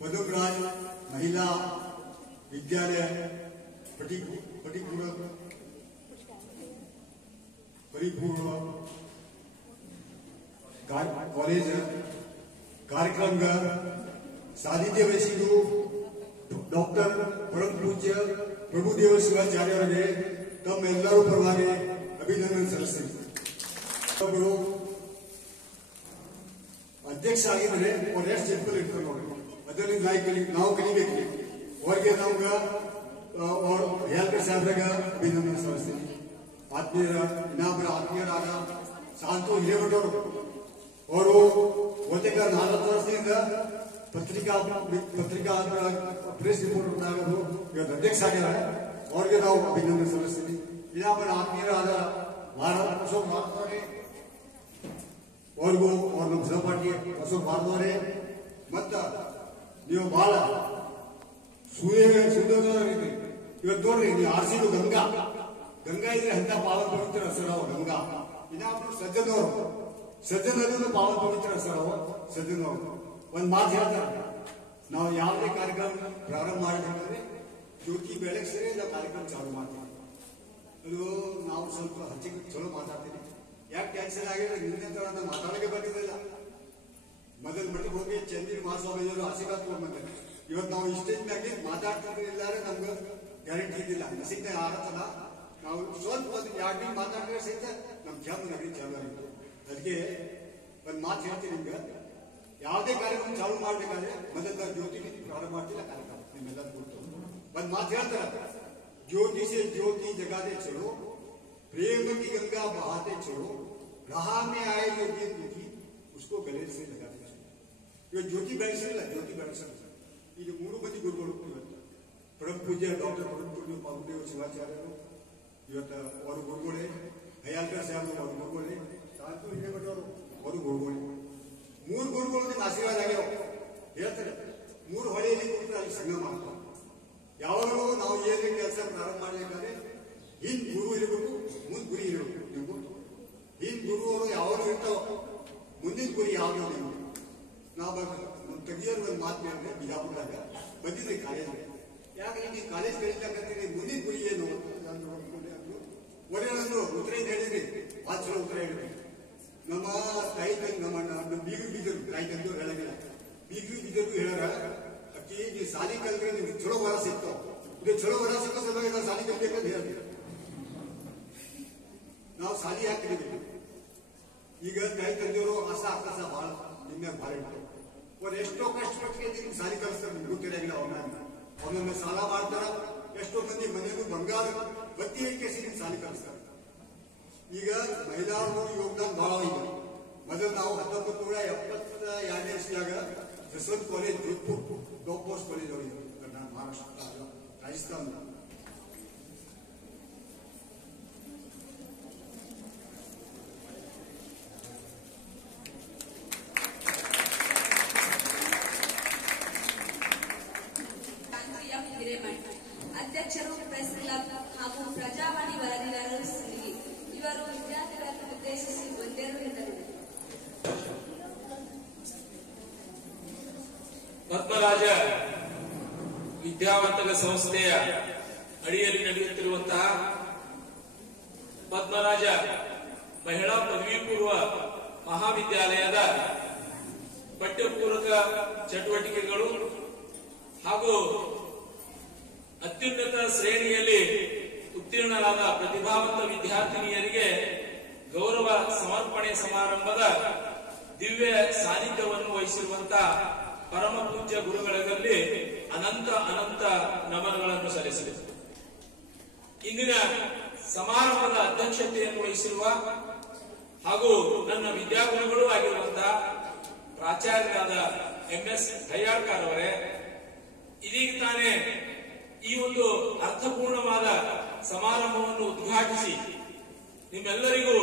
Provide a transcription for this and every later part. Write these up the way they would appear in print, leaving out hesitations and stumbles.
मधुकराज महिला विद्यालय परिपूर्ण कॉलेज कार्यक्रम सानिध्य वಹಿಸಿದ್ದು ಡಾಕ್ಟರ್ ಪರಮ ಪೂಜ್ಯ ಪ್ರಭುದೇವ ಶಿವಾಚಾರ್ಯ ಅವರಿಗೆ ತಮ್ಮೆಲ್ಲರೂ ಪರವಾಗಿ ಅಭಿನಂದನೆ ಸಲ್ಲಿಸುತ್ತೇನೆ. ಒಬ್ಬರು ಅಧ್ಯಕ್ಷ ಆಗಿದ್ರೆ ಅವ್ರು ಎಷ್ಟು ಸಿಂಪಲ್ ಇರ್ತಾರೆ ನೋಡಿ, ಅದರಲ್ಲಿ ನಾವು ಕಲಿಬೇಕು. ಅವ್ರಿಗೆ ನಮ್ಗೆ ಹೆಲ್ತ್ ಸಾಹೇಬ್ರಾಗ ಅಭಿನಂದನೆ ಸಲ್ಲಿಸ್ತೀನಿ. ಇನ್ನೊಬ್ಬರ ಆತ್ಮೀಯರಾದ ಶಾಂತು ಹಿರೇಮಠವರು ಅವರು ಬಹುತೇಕ 40 ವರ್ಷದಿಂದ ಪತ್ರಿಕಾ ಪ್ರೆಸ್ ರಿಪೋರ್ಟರ್ ಇವತ್ತು ಅಧ್ಯಕ್ಷ ಆಗಿದ್ದಾರೆ. ಅವ್ರಿಗೆ ನಾವು ಅಭಿನಂದನೆ ಸಲ್ಲಿಸ್ತೀನಿ. ಇನ್ನೊಬ್ಬರ ಆತ್ಮೀಯರಾದ ಅಶೋಕ್ ಭಾರತವರೇ ಅವ್ರಿಗೂ ಅವ್ರ ನಮ್ಮ ಸಹಪಾಠಿ ಅಶೋಕ್ ಭಾರತವರೇ ಮತ್ತ ನೀವು ಬಹಳ ಸುಂದರವಾಗಿದ್ದೀರಿ. ಇವತ್ತು ನೋಡ್ರಿ ನೀವು ಆರ್ಸಿದು ಗಂಗಾ ಇದ್ರೆ ಅಂತ ಪಾವನ ಪವಿತ್ರ ಹೆಸರು ಅವ ಗಂಗಾ. ಇನ್ನೊಬ್ರು ಸಜ್ಜನರು ಪಾವನ ಪವಿತ್ರ ಹೆಸರು ಅವ ಸಜ್ಜನವರು. ಒಂದ್ ಮಾತು ಹೇಳ್ತಾರೆ, ನಾವು ಯಾವುದೇ ಕಾರ್ಯಕ್ರಮ ಪ್ರಾರಂಭ ಮಾಡಬೇಕಾದ್ರೆ ಜ್ಯೋತಿ ಬೆಳಗ್ಸರೆ ನಾವು ಕಾರ್ಯಕ್ರಮ ಚಾಲು ಮಾಡ್ತೀವಿ. ಅದು ನಾವು ಸ್ವಲ್ಪ ಹಚ್ಚಿಗೆ ಚಲೋ ಮಾತಾಡ್ತೀವಿ. ಯಾಕೆ ಟೆನ್ಷನ್ ಆಗಿದ್ರೆ ನಿನ್ನೆ ತರ ನಾವು ಮಾತಾಡಕ್ಕೆ ಬರ್ತಿದ್ದಿಲ್ಲ. ಮೊದಲ ಮಟ್ಟಿಗೆ ಹೋಗಿ ಚಂದಿನ ಮಹಾಸ್ವಾಮಿಯವರು ಆಶೀರ್ವಾದ ತಗೊಂಡ್ಬಂದ್ರೆ ಇವತ್ತು ನಾವು ಇಷ್ಟೇಜ್ನಾಗೆ ಮಾತಾಡ್ತಿರ್ಲಿಲ್ಲಾರೆ ನಮ್ಗೆ ಗ್ಯಾರಂಟಿ ಇದ್ದಿಲ್ಲ. ನಸಿಕ್ನ ಆರತನ ನಾವು ಸ್ವಲ್ಪ 2 ದಿನ ಮಾತಾಡಿದ್ರೆ ಸಹಿತ ನಮ್ ಜಾಬ್ ನಗರಿ ಚಾಲು ಆಗಿತ್ತು. ಅದಕ್ಕೆ ಒಂದ್ ಮಾತು ಹೇಳ್ತೀನಿ ನಿಮ್ಗೆ, ಯಾವುದೇ ಕಾರ್ಯಕ್ರಮ ಚಾಲು ಮಾಡ್ಬೇಕಾದ್ರೆ ಮೊದಲ ಜ್ಯೋತಿ ಪ್ರಾರಂಭ ಮಾಡ್ತಿಲ್ಲ ಕಾರ್ಯಕ್ರಮ ನಿಮ್ಮೆಲ್ಲ ಗೊತ್ತು. ಒಂದ್ ಮಾತು ಹೇಳ್ತಾರೆ, ज्योति से ज्योति जगाते चलो, प्रेम की गंगा बहाते चलो, राह में आए जो दुखी उसको गले से लगाते चलो. इवತ್ತು ಜ್ಯೋತಿ ಬೆಳೆಸಿಲ್ಲ, ಜ್ಯೋತಿ ಬೆಳೆಸಲ್ಲ. ಈಗ 3 ಮಂದಿ ಗುರುಗಳು ಇವತ್ತು ಪರಮ ಪೂಜ್ಯ ಡಾಕ್ಟರ್ ಪರಮ ಪೂಜ್ಯ ಪ್ರಭುದೇವ ಶಿವಾಚಾರ್ಯರು ಇವತ್ತು ಅವರು ಗುರುಗಳೇ, ಹಯಾಲ್ಕರ್ ಸಾಹೇಬ್ ಅವರು ಗುರುಗಳೇ, ಶಾಂತು ಹಿರೇಮಠವರು ಅವರು ಗುರುಗಳೇ. 3 ಗುರುಗಳು ನಿಮ್ಮ ಆಶೀರ್ವಾದ ಆಗ್ಯಾವ. ಹೇಳ್ತಾರೆ 3 ಹೊಳೆಯಲ್ಲಿ ಕೂತು ಅಲ್ಲಿ ಸಂಗಮ ಮಾಡ್ತಾರೆ. ಯಾವಾಗಲೂ ನಾವು ಏನೇ ಕೆಲಸ ಪ್ರಾರಂಭ ಮಾಡಬೇಕಾದ್ರೆ ಹಿಂದ್ ಗುರು ಇರಬೇಕು, ಮುಂದ್ ಗುರಿ ಇರಬೇಕು. ನೀವು ಗೊತ್ತು, ಹಿಂದ್ ಗುರು ಅವರು ಯಾವಾಗಲೂ ಇರ್ತಾವ, ಮುಂದಿನ ಗುರಿ ಯಾವಾಗಲೂ ನೀವು. ನಾವು ನಮ್ಮ ತಂಗಿಯರು ಒಂದು ಮಾತು ಹೇಳಿದ್ರೆ ಬಿಜಾಪುರದಾಗ ಬಂದಿದ್ರಿ ಕಾಲೇಜ್. ಯಾಕಂದ್ರೆ ನೀವು ಕಾಲೇಜ್ ಕಲಿತಕ್ಕಂತೀರಿ, ಮುಂದಿನ ಗುರಿ ಏನು ಒಳ್ಳೆಯದು ಉತ್ತರ ಹೇಳಿದ್ರಿ. ಭಾಳ ಚಲೋ ಉತ್ತರ ಹೇಳಿದ್ರಿ. ನಮ್ಮ ತಾಯಿ ತಂದೆ ನಮ್ಮ ಬೀಗರು ಬಿದ್ದರು, ತಾಯಿ ತಂದೆಯವ್ರು ಹೇಳಂಗಿಲ್ಲ, ಬೀಗರು ಬಿದ್ದರು ಹೇಳಾರ ಅಕ್ಕಿ ನೀವು ಸಾಲಿ ಕಲಿದ್ರೆ ನಿಮ್ಗೆ ಚಲೋ ವರ ಸಿಗ್ತಾವ. ಇದು ಚಲೋ ವರ ಸಿಕ್ಕೋ ಸಲುವಾಗಿ ನಾವು ಸಾಲಿ ಕಲಿಬೇಕಂತ ಹೇಳ್ತೀವಿ. ನಾವು ಸಾಲಿ ಯಾಕೆ ಕಲಿಬೇಕು? ಈಗ ತಾಯಿ ತಂದೆಯವರು ಆಕಾಶ ಬಹಳ ನಿಮ್ಗೆ ಭಾಳ ಇರ್ತಾವ. ಅವ್ರು ಎಷ್ಟೋ ಕಷ್ಟಪಟ್ಟಿಗೆ ನಿಮ್ಗೆ ಸಾಲಿ ಕಲಿಸ್ತಾರೆ, ನಿಮ್ಗೆ ಗೊತ್ತಿರಂಗಿಲ್ಲ. ಅವನೊಮ್ಮೆ ಸಾಲ ಮಾಡ್ತಾರ. ಎಷ್ಟೋ ಮಂದಿ ಮನೆಯೂ ಬಂಗಾರ ಬತ್ತಿ ಕೇಸಿ ನಿಮ್ಗೆ ಸಾಲಿ ಕಲಿಸ್ತಾರೆ. ಈಗ ಮಹಿಳಾರು ಯೋಗದಾನ ಬಹಳ ಈಗ. ಮೊದಲು ನಾವು 1972 ಇಸ್ವಿಯಾಗ Jaswant college Jodhpur top most college ಹೋಗಿದ್ವಿ, ಮಹಾರಾಷ್ಟ್ರ ರಾಜಸ್ಥಾನ. ಅಧ್ಯಕ್ಷರು ಪ್ರೆಸ್ ಕ್ಲಬ್ ಹಾಗೂ ಪ್ರಜಾವಾಣಿ ವರದಿಗಾರರು ಸಿಂದಗಿ ಇವರು ವಿದ್ಯಾರ್ಥಿಗಳನ್ನು ಉದ್ದೇಶಿಸಿ ಒಂದೆರಡು ಹೇಳಿದರು. ಪದ್ಮರಾಜ ವಿದ್ಯಾವಂತಕ ಸಂಸ್ಥೆಯ ಅಡಿಯಲ್ಲಿ ನಡೆಯುತ್ತಿರುವಂತಹ ಪದ್ಮರಾಜ ಮಹಿಳಾ ಪದವಿ ಪೂರ್ವ ಮಹಾವಿದ್ಯಾಲಯದ ಪಠ್ಯಪೂರಕ ಚಟುವಟಿಕೆಗಳು ಹಾಗೂ ಅತ್ಯುನ್ನತ ಶ್ರೇಣಿಯಲ್ಲಿ ಉತ್ತೀರ್ಣರಾದ ಪ್ರತಿಭಾವಂತ ವಿದ್ಯಾರ್ಥಿನಿಯರಿಗೆ ಗೌರವ ಸಮರ್ಪಣೆ ಸಮಾರಂಭದ ದಿವ್ಯ ಸಾನ್ನಿಧ್ಯವನ್ನು ವಹಿಸಿರುವಂತಹ ಪರಮ ಪೂಜ್ಯ ಗುರುಗಳಲ್ಲಿ ಅನಂತ ನಮನಗಳನ್ನು ಸಲ್ಲಿಸಿದೆ. ಇಂದಿನ ಸಮಾರಂಭದ ಅಧ್ಯಕ್ಷತೆಯನ್ನು ವಹಿಸಿರುವ ಹಾಗೂ ನನ್ನ ವಿದ್ಯಾಗುರುಗಳು ಆಗಿರುವಂತಹ ಪ್ರಾಚಾರ್ಯರಾದ MS ಹಯ್ಯಾಳ್ಕರ್ ಅವರೇ, ಇದೀಗ ತಾನೇ ಈ ಒಂದು ಅರ್ಥಪೂರ್ಣವಾದ ಸಮಾರಂಭವನ್ನು ಉದ್ಘಾಟಿಸಿ ನಿಮ್ಮೆಲ್ಲರಿಗೂ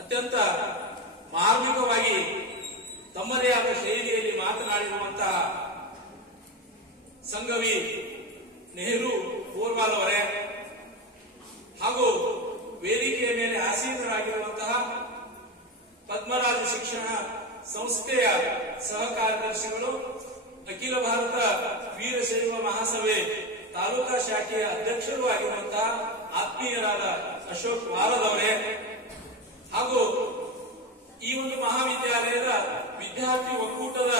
ಅತ್ಯಂತ ಮಾರ್ಮಿಕವಾಗಿ ತಮ್ಮದೇ ಆದ ಶೈಲಿಯಲ್ಲಿ ಮಾತನಾಡಿರುವಂತಹ ಸಂಗವಿ ನೆಹರು ಬೋರ್ವಾಲ್ ಅವರೇ ಹಾಗೂ ವೇದಿಕೆಯ ಮೇಲೆ ಆಸೀನರಾಗಿರುವಂತಹ ಪದ್ಮರಾಜ ಶಿಕ್ಷಣ ಸಂಸ್ಥೆಯ ಸಹ ಕಾರ್ಯದರ್ಶಿಗಳು ಅಖಿಲ ಭಾರತ ವೀರಶೈವ ಮಹಾಸಭೆ ತಾಲೂಕಾ ಶಾಖೆಯ ಅಧ್ಯಕ್ಷರೂ ಆಗಿರುವಂತಹ ಆತ್ಮೀಯರಾದ ಅಶೋಕ್ ವಾಲದವರೇ ಹಾಗೂ ಈ ಒಂದು ಮಹಾವಿದ್ಯಾಲಯದ ವಿದ್ಯಾರ್ಥಿ ಒಕ್ಕೂಟದ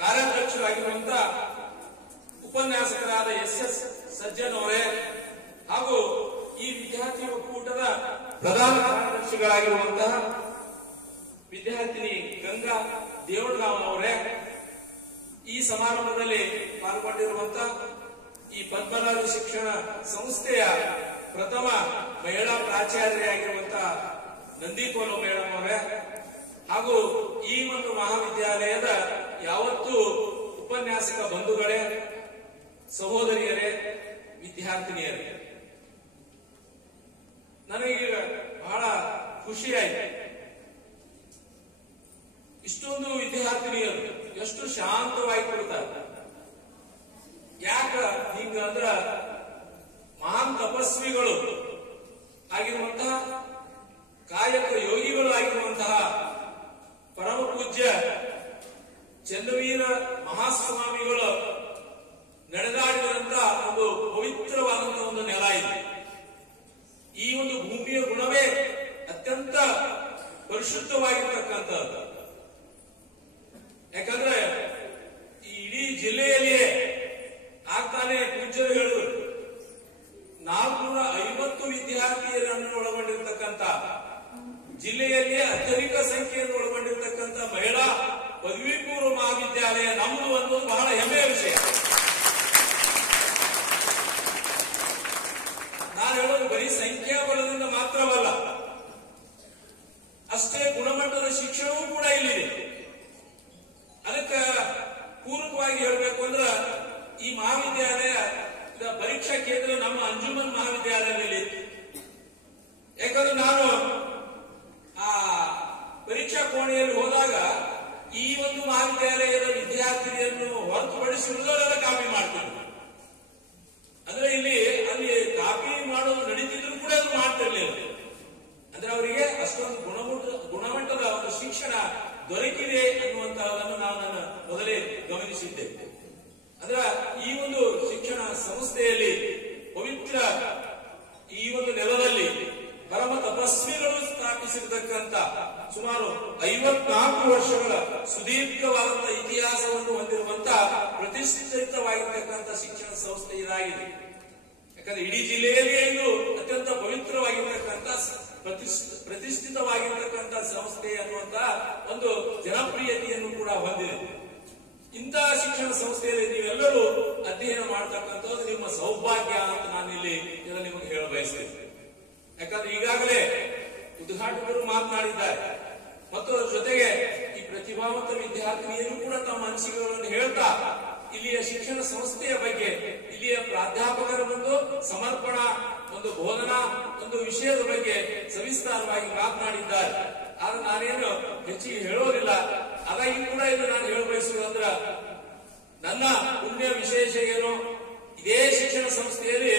ಕಾರ್ಯಾಧ್ಯಕ್ಷರಾಗಿರುವಂತಹ ಉಪನ್ಯಾಸಕರಾದ ಎಸ್ ಸಜ್ಜನ್ ಅವರೇ ಹಾಗೂ ಈ ವಿದ್ಯಾರ್ಥಿ ಒಕ್ಕೂಟದ ಪ್ರಧಾನ ಕಾರ್ಯದರ್ಶಿಗಳಾಗಿರುವಂತಹ ವಿದ್ಯಾರ್ಥಿನಿ ಗಂಗಾ ದೇವಳಗಾಂವ್ ಅವರೇ, ಈ ಸಮಾರಂಭದಲ್ಲಿ ಪಾಲ್ಗೊಂಡಿರುವಂತಹ ಈ ಪದ್ಮರಾಜ ಶಿಕ್ಷಣ ಸಂಸ್ಥೆಯ ಪ್ರಥಮ ಮಹಿಳಾ ಪ್ರಾಚಾರ್ಯರಾಗಿರುವಂತಹ ನಂದೀಪೋಲು ಮೇಡಮ್ ಅವರೇ ಹಾಗೂ ಈ ಒಂದು ಮಹಾವಿದ್ಯಾಲಯದ ಯಾವತ್ತೂ ಉಪನ್ಯಾಸಕ ಬಂಧುಗಳೇ, ಸಹೋದರಿಯರೇ, ವಿದ್ಯಾರ್ಥಿನಿಯರೇ, ನನಗೀಗ ಬಹಳ ಖುಷಿಯಾಯಿತು. ಇಷ್ಟೊಂದು ವಿದ್ಯಾರ್ಥಿನಿಯರು ಎಷ್ಟು ಶಾಂತವಾಗಿ ಕೊಡ್ತಾರೆ. ಯಾಕ ಹಿಂಗಂದ್ರ ಮಹಾನ್ ತಪಸ್ವಿಗಳು ಆಗಿರುವಂತಹ ಕಾಯಕ ಯೋಗಿಗಳು ಆಗಿರುವಂತಹ ಪರಮ ಪೂಜ್ಯ ಚಂದ್ರವೀರ ಮಹಾಸ್ವಾಮಿಗಳು ನಡೆದಾಡಿದಂತಹ ಒಂದು ಪವಿತ್ರವಾದಂತಹ ಒಂದು ನೆಲ ಇದೆ. ಈ ಒಂದು ಭೂಮಿಯ ಗುಣವೇ ಅತ್ಯಂತ ಪರಿಶುದ್ಧವಾಗಿರ್ತಕ್ಕಂಥದ್ದು. ಯಾಕಂದ್ರೆ ಈ ಇಡೀ ಜಿಲ್ಲೆಯಲ್ಲಿಯೇ ಆಗ್ತಾನೆ ಪೂಜ್ಯರು ಹೇಳಿದ್ರು 450 ವಿದ್ಯಾರ್ಥಿಯರನ್ನು ಒಳಗೊಂಡಿರ್ತಕ್ಕಂಥ ಜಿಲ್ಲೆಯಲ್ಲಿಯೇ ಅತ್ಯಧಿಕ ಸಂಖ್ಯೆಯನ್ನು ಒಳಗೊಂಡಿರ್ತಕ್ಕಂಥ ಮಹಿಳಾ ಪದವಿ ಪೂರ್ವ ಮಹಾವಿದ್ಯಾಲಯ ನಮ್ಮದು ಅನ್ನೋದು ಬಹಳ ಹೆಮ್ಮೆಯ ವಿಷಯ. ನಾನು ಹೇಳೋದು ಬರೀ ಸಂಖ್ಯಾಬಲದಿಂದ ಮಾತ್ರವಲ್ಲ, ಅಷ್ಟೇ ಗುಣಮಟ್ಟದ ಶಿಕ್ಷಣವೂ ಕೂಡ ಇಲ್ಲಿದೆ. ಅದಕ್ಕೆ ಪೂರಕವಾಗಿ ಹೇಳಬೇಕು ಅಂದ್ರೆ ಈ ಮಹಾವಿದ್ಯಾಲಯ ಪರೀಕ್ಷಾ ಕೇಂದ್ರ ನಮ್ಮ ಅಂಜುಮನ್ ಮಹಾವಿದ್ಯಾಲಯದಲ್ಲಿ. ಯಾಕಂದ್ರೆ ನಾನು ಆ ಪರೀಕ್ಷಾ ಕೋಣೆಯಲ್ಲಿ ಹೋದಾಗ ಈ ಒಂದು ಮಹಾವಿದ್ಯಾಲಯದ ವಿದ್ಯಾರ್ಥಿನಿಯನ್ನು ಹೊರತುಪಡಿಸಿ ಉಳಿದವರೆಲ್ಲ ಕಾಪಿ ಮಾಡ್ತಿದ್ರು. ಅಂದ್ರೆ ಅಲ್ಲಿ ಕಾಪಿ ಮಾಡೋದು ನಡೀತಿದ್ರು ಕೂಡ ಅದು ಮಾಡ್ತಿರ್ಲಿಲ್ಲ. ಅಂದ್ರೆ ಅವರಿಗೆ ಅಷ್ಟೊಂದು ಗುಣಮಟ್ಟದ ಒಂದು ಶಿಕ್ಷಣ ದೊರಕಿದೆ ಅನ್ನುವಂತಹದನ್ನು ನಾನು ನನ್ನ ಮೊದಲೇ ಗಮನಿಸಿದ್ದೆ. ಅಂದ್ರೆ ಈ ಒಂದು ಶಿಕ್ಷಣ ಸಂಸ್ಥೆಯಲ್ಲಿ ಪವಿತ್ರ ಈ ಒಂದು ನೆಲದಲ್ಲಿ ಪರಮ ತಪಸ್ವಿಗಳು ಸ್ಥಾಪಿಸಿರತಕ್ಕಂಥ ಸುಮಾರು 54 ವರ್ಷಗಳ ಸುದೀರ್ಘವಾದಂತಹ ಇತಿಹಾಸವನ್ನು ಹೊಂದಿರುವಂತಹ ಪ್ರತಿಷ್ಠಿತವಾಗಿರ್ತಕ್ಕಂಥ ಶಿಕ್ಷಣ ಸಂಸ್ಥೆ ಇದಾಗಿದೆ. ಯಾಕಂದ್ರೆ ಇಡೀ ಜಿಲ್ಲೆಯಲ್ಲಿ ಇದು ಅತ್ಯಂತ ಪವಿತ್ರವಾಗಿರ್ತಕ್ಕಂಥ ಪ್ರತಿಷ್ಠಿತವಾಗಿರ್ತಕ್ಕಂಥ ಸಂಸ್ಥೆ ಅನ್ನುವಂತಹ ಒಂದು ಜನಪ್ರಿಯತೆಯನ್ನು ಕೂಡ ಹೊಂದಿದೆ. ಇಂತಹ ಶಿಕ್ಷಣ ಸಂಸ್ಥೆಯಲ್ಲಿ ನೀವೆಲ್ಲರೂ ಅಧ್ಯಯನ ಮಾಡತಕ್ಕಂಥದ್ದು ನಿಮ್ಮ ಸೌಭಾಗ್ಯ ಅಂತ ನಾನು ಇಲ್ಲಿ ನಿಮಗೆ ಹೇಳ ಬಯಸ್ತೇನೆ. ಯಾಕಂದ್ರೆ ಈಗಾಗಲೇ ಉದ್ಘಾಟಕರು ಮಾತನಾಡಿದ್ದಾರೆ ಮತ್ತು ಅದರ ಜೊತೆಗೆ ಈ ಪ್ರತಿಭಾವಂತ ವಿದ್ಯಾರ್ಥಿನಿಯರು ಕೂಡ ತಮ್ಮ ಅನಿಸಿಕೆಗಳನ್ನು ಹೇಳ್ತಾ ಇಲ್ಲಿಯ ಶಿಕ್ಷಣ ಸಂಸ್ಥೆಯ ಬಗ್ಗೆ, ಇಲ್ಲಿಯ ಪ್ರಾಧ್ಯಾಪಕರ ಒಂದು ಸಮರ್ಪಣಾ ಒಂದು ಬೋಧನಾ ಒಂದು ವಿಷಯದ ಬಗ್ಗೆ ಸವಿಸ್ತಾರವಾಗಿ ಮಾತನಾಡಿದ್ದಾರೆ. ಆದ್ರೆ ನಾನೇನು ಹೆಚ್ಚಿಗೆ ಹೇಳೋದಿಲ್ಲ. ಹಾಗಾಗಿ ಕೂಡ ಇದು ನಾನು ಹೇಳ ಬಯಸುವುದಂದ್ರ ನನ್ನ ಪುಣ್ಯ ವಿಶೇಷ ಏನು, ಇದೇ ಶಿಕ್ಷಣ ಸಂಸ್ಥೆಯಲ್ಲಿ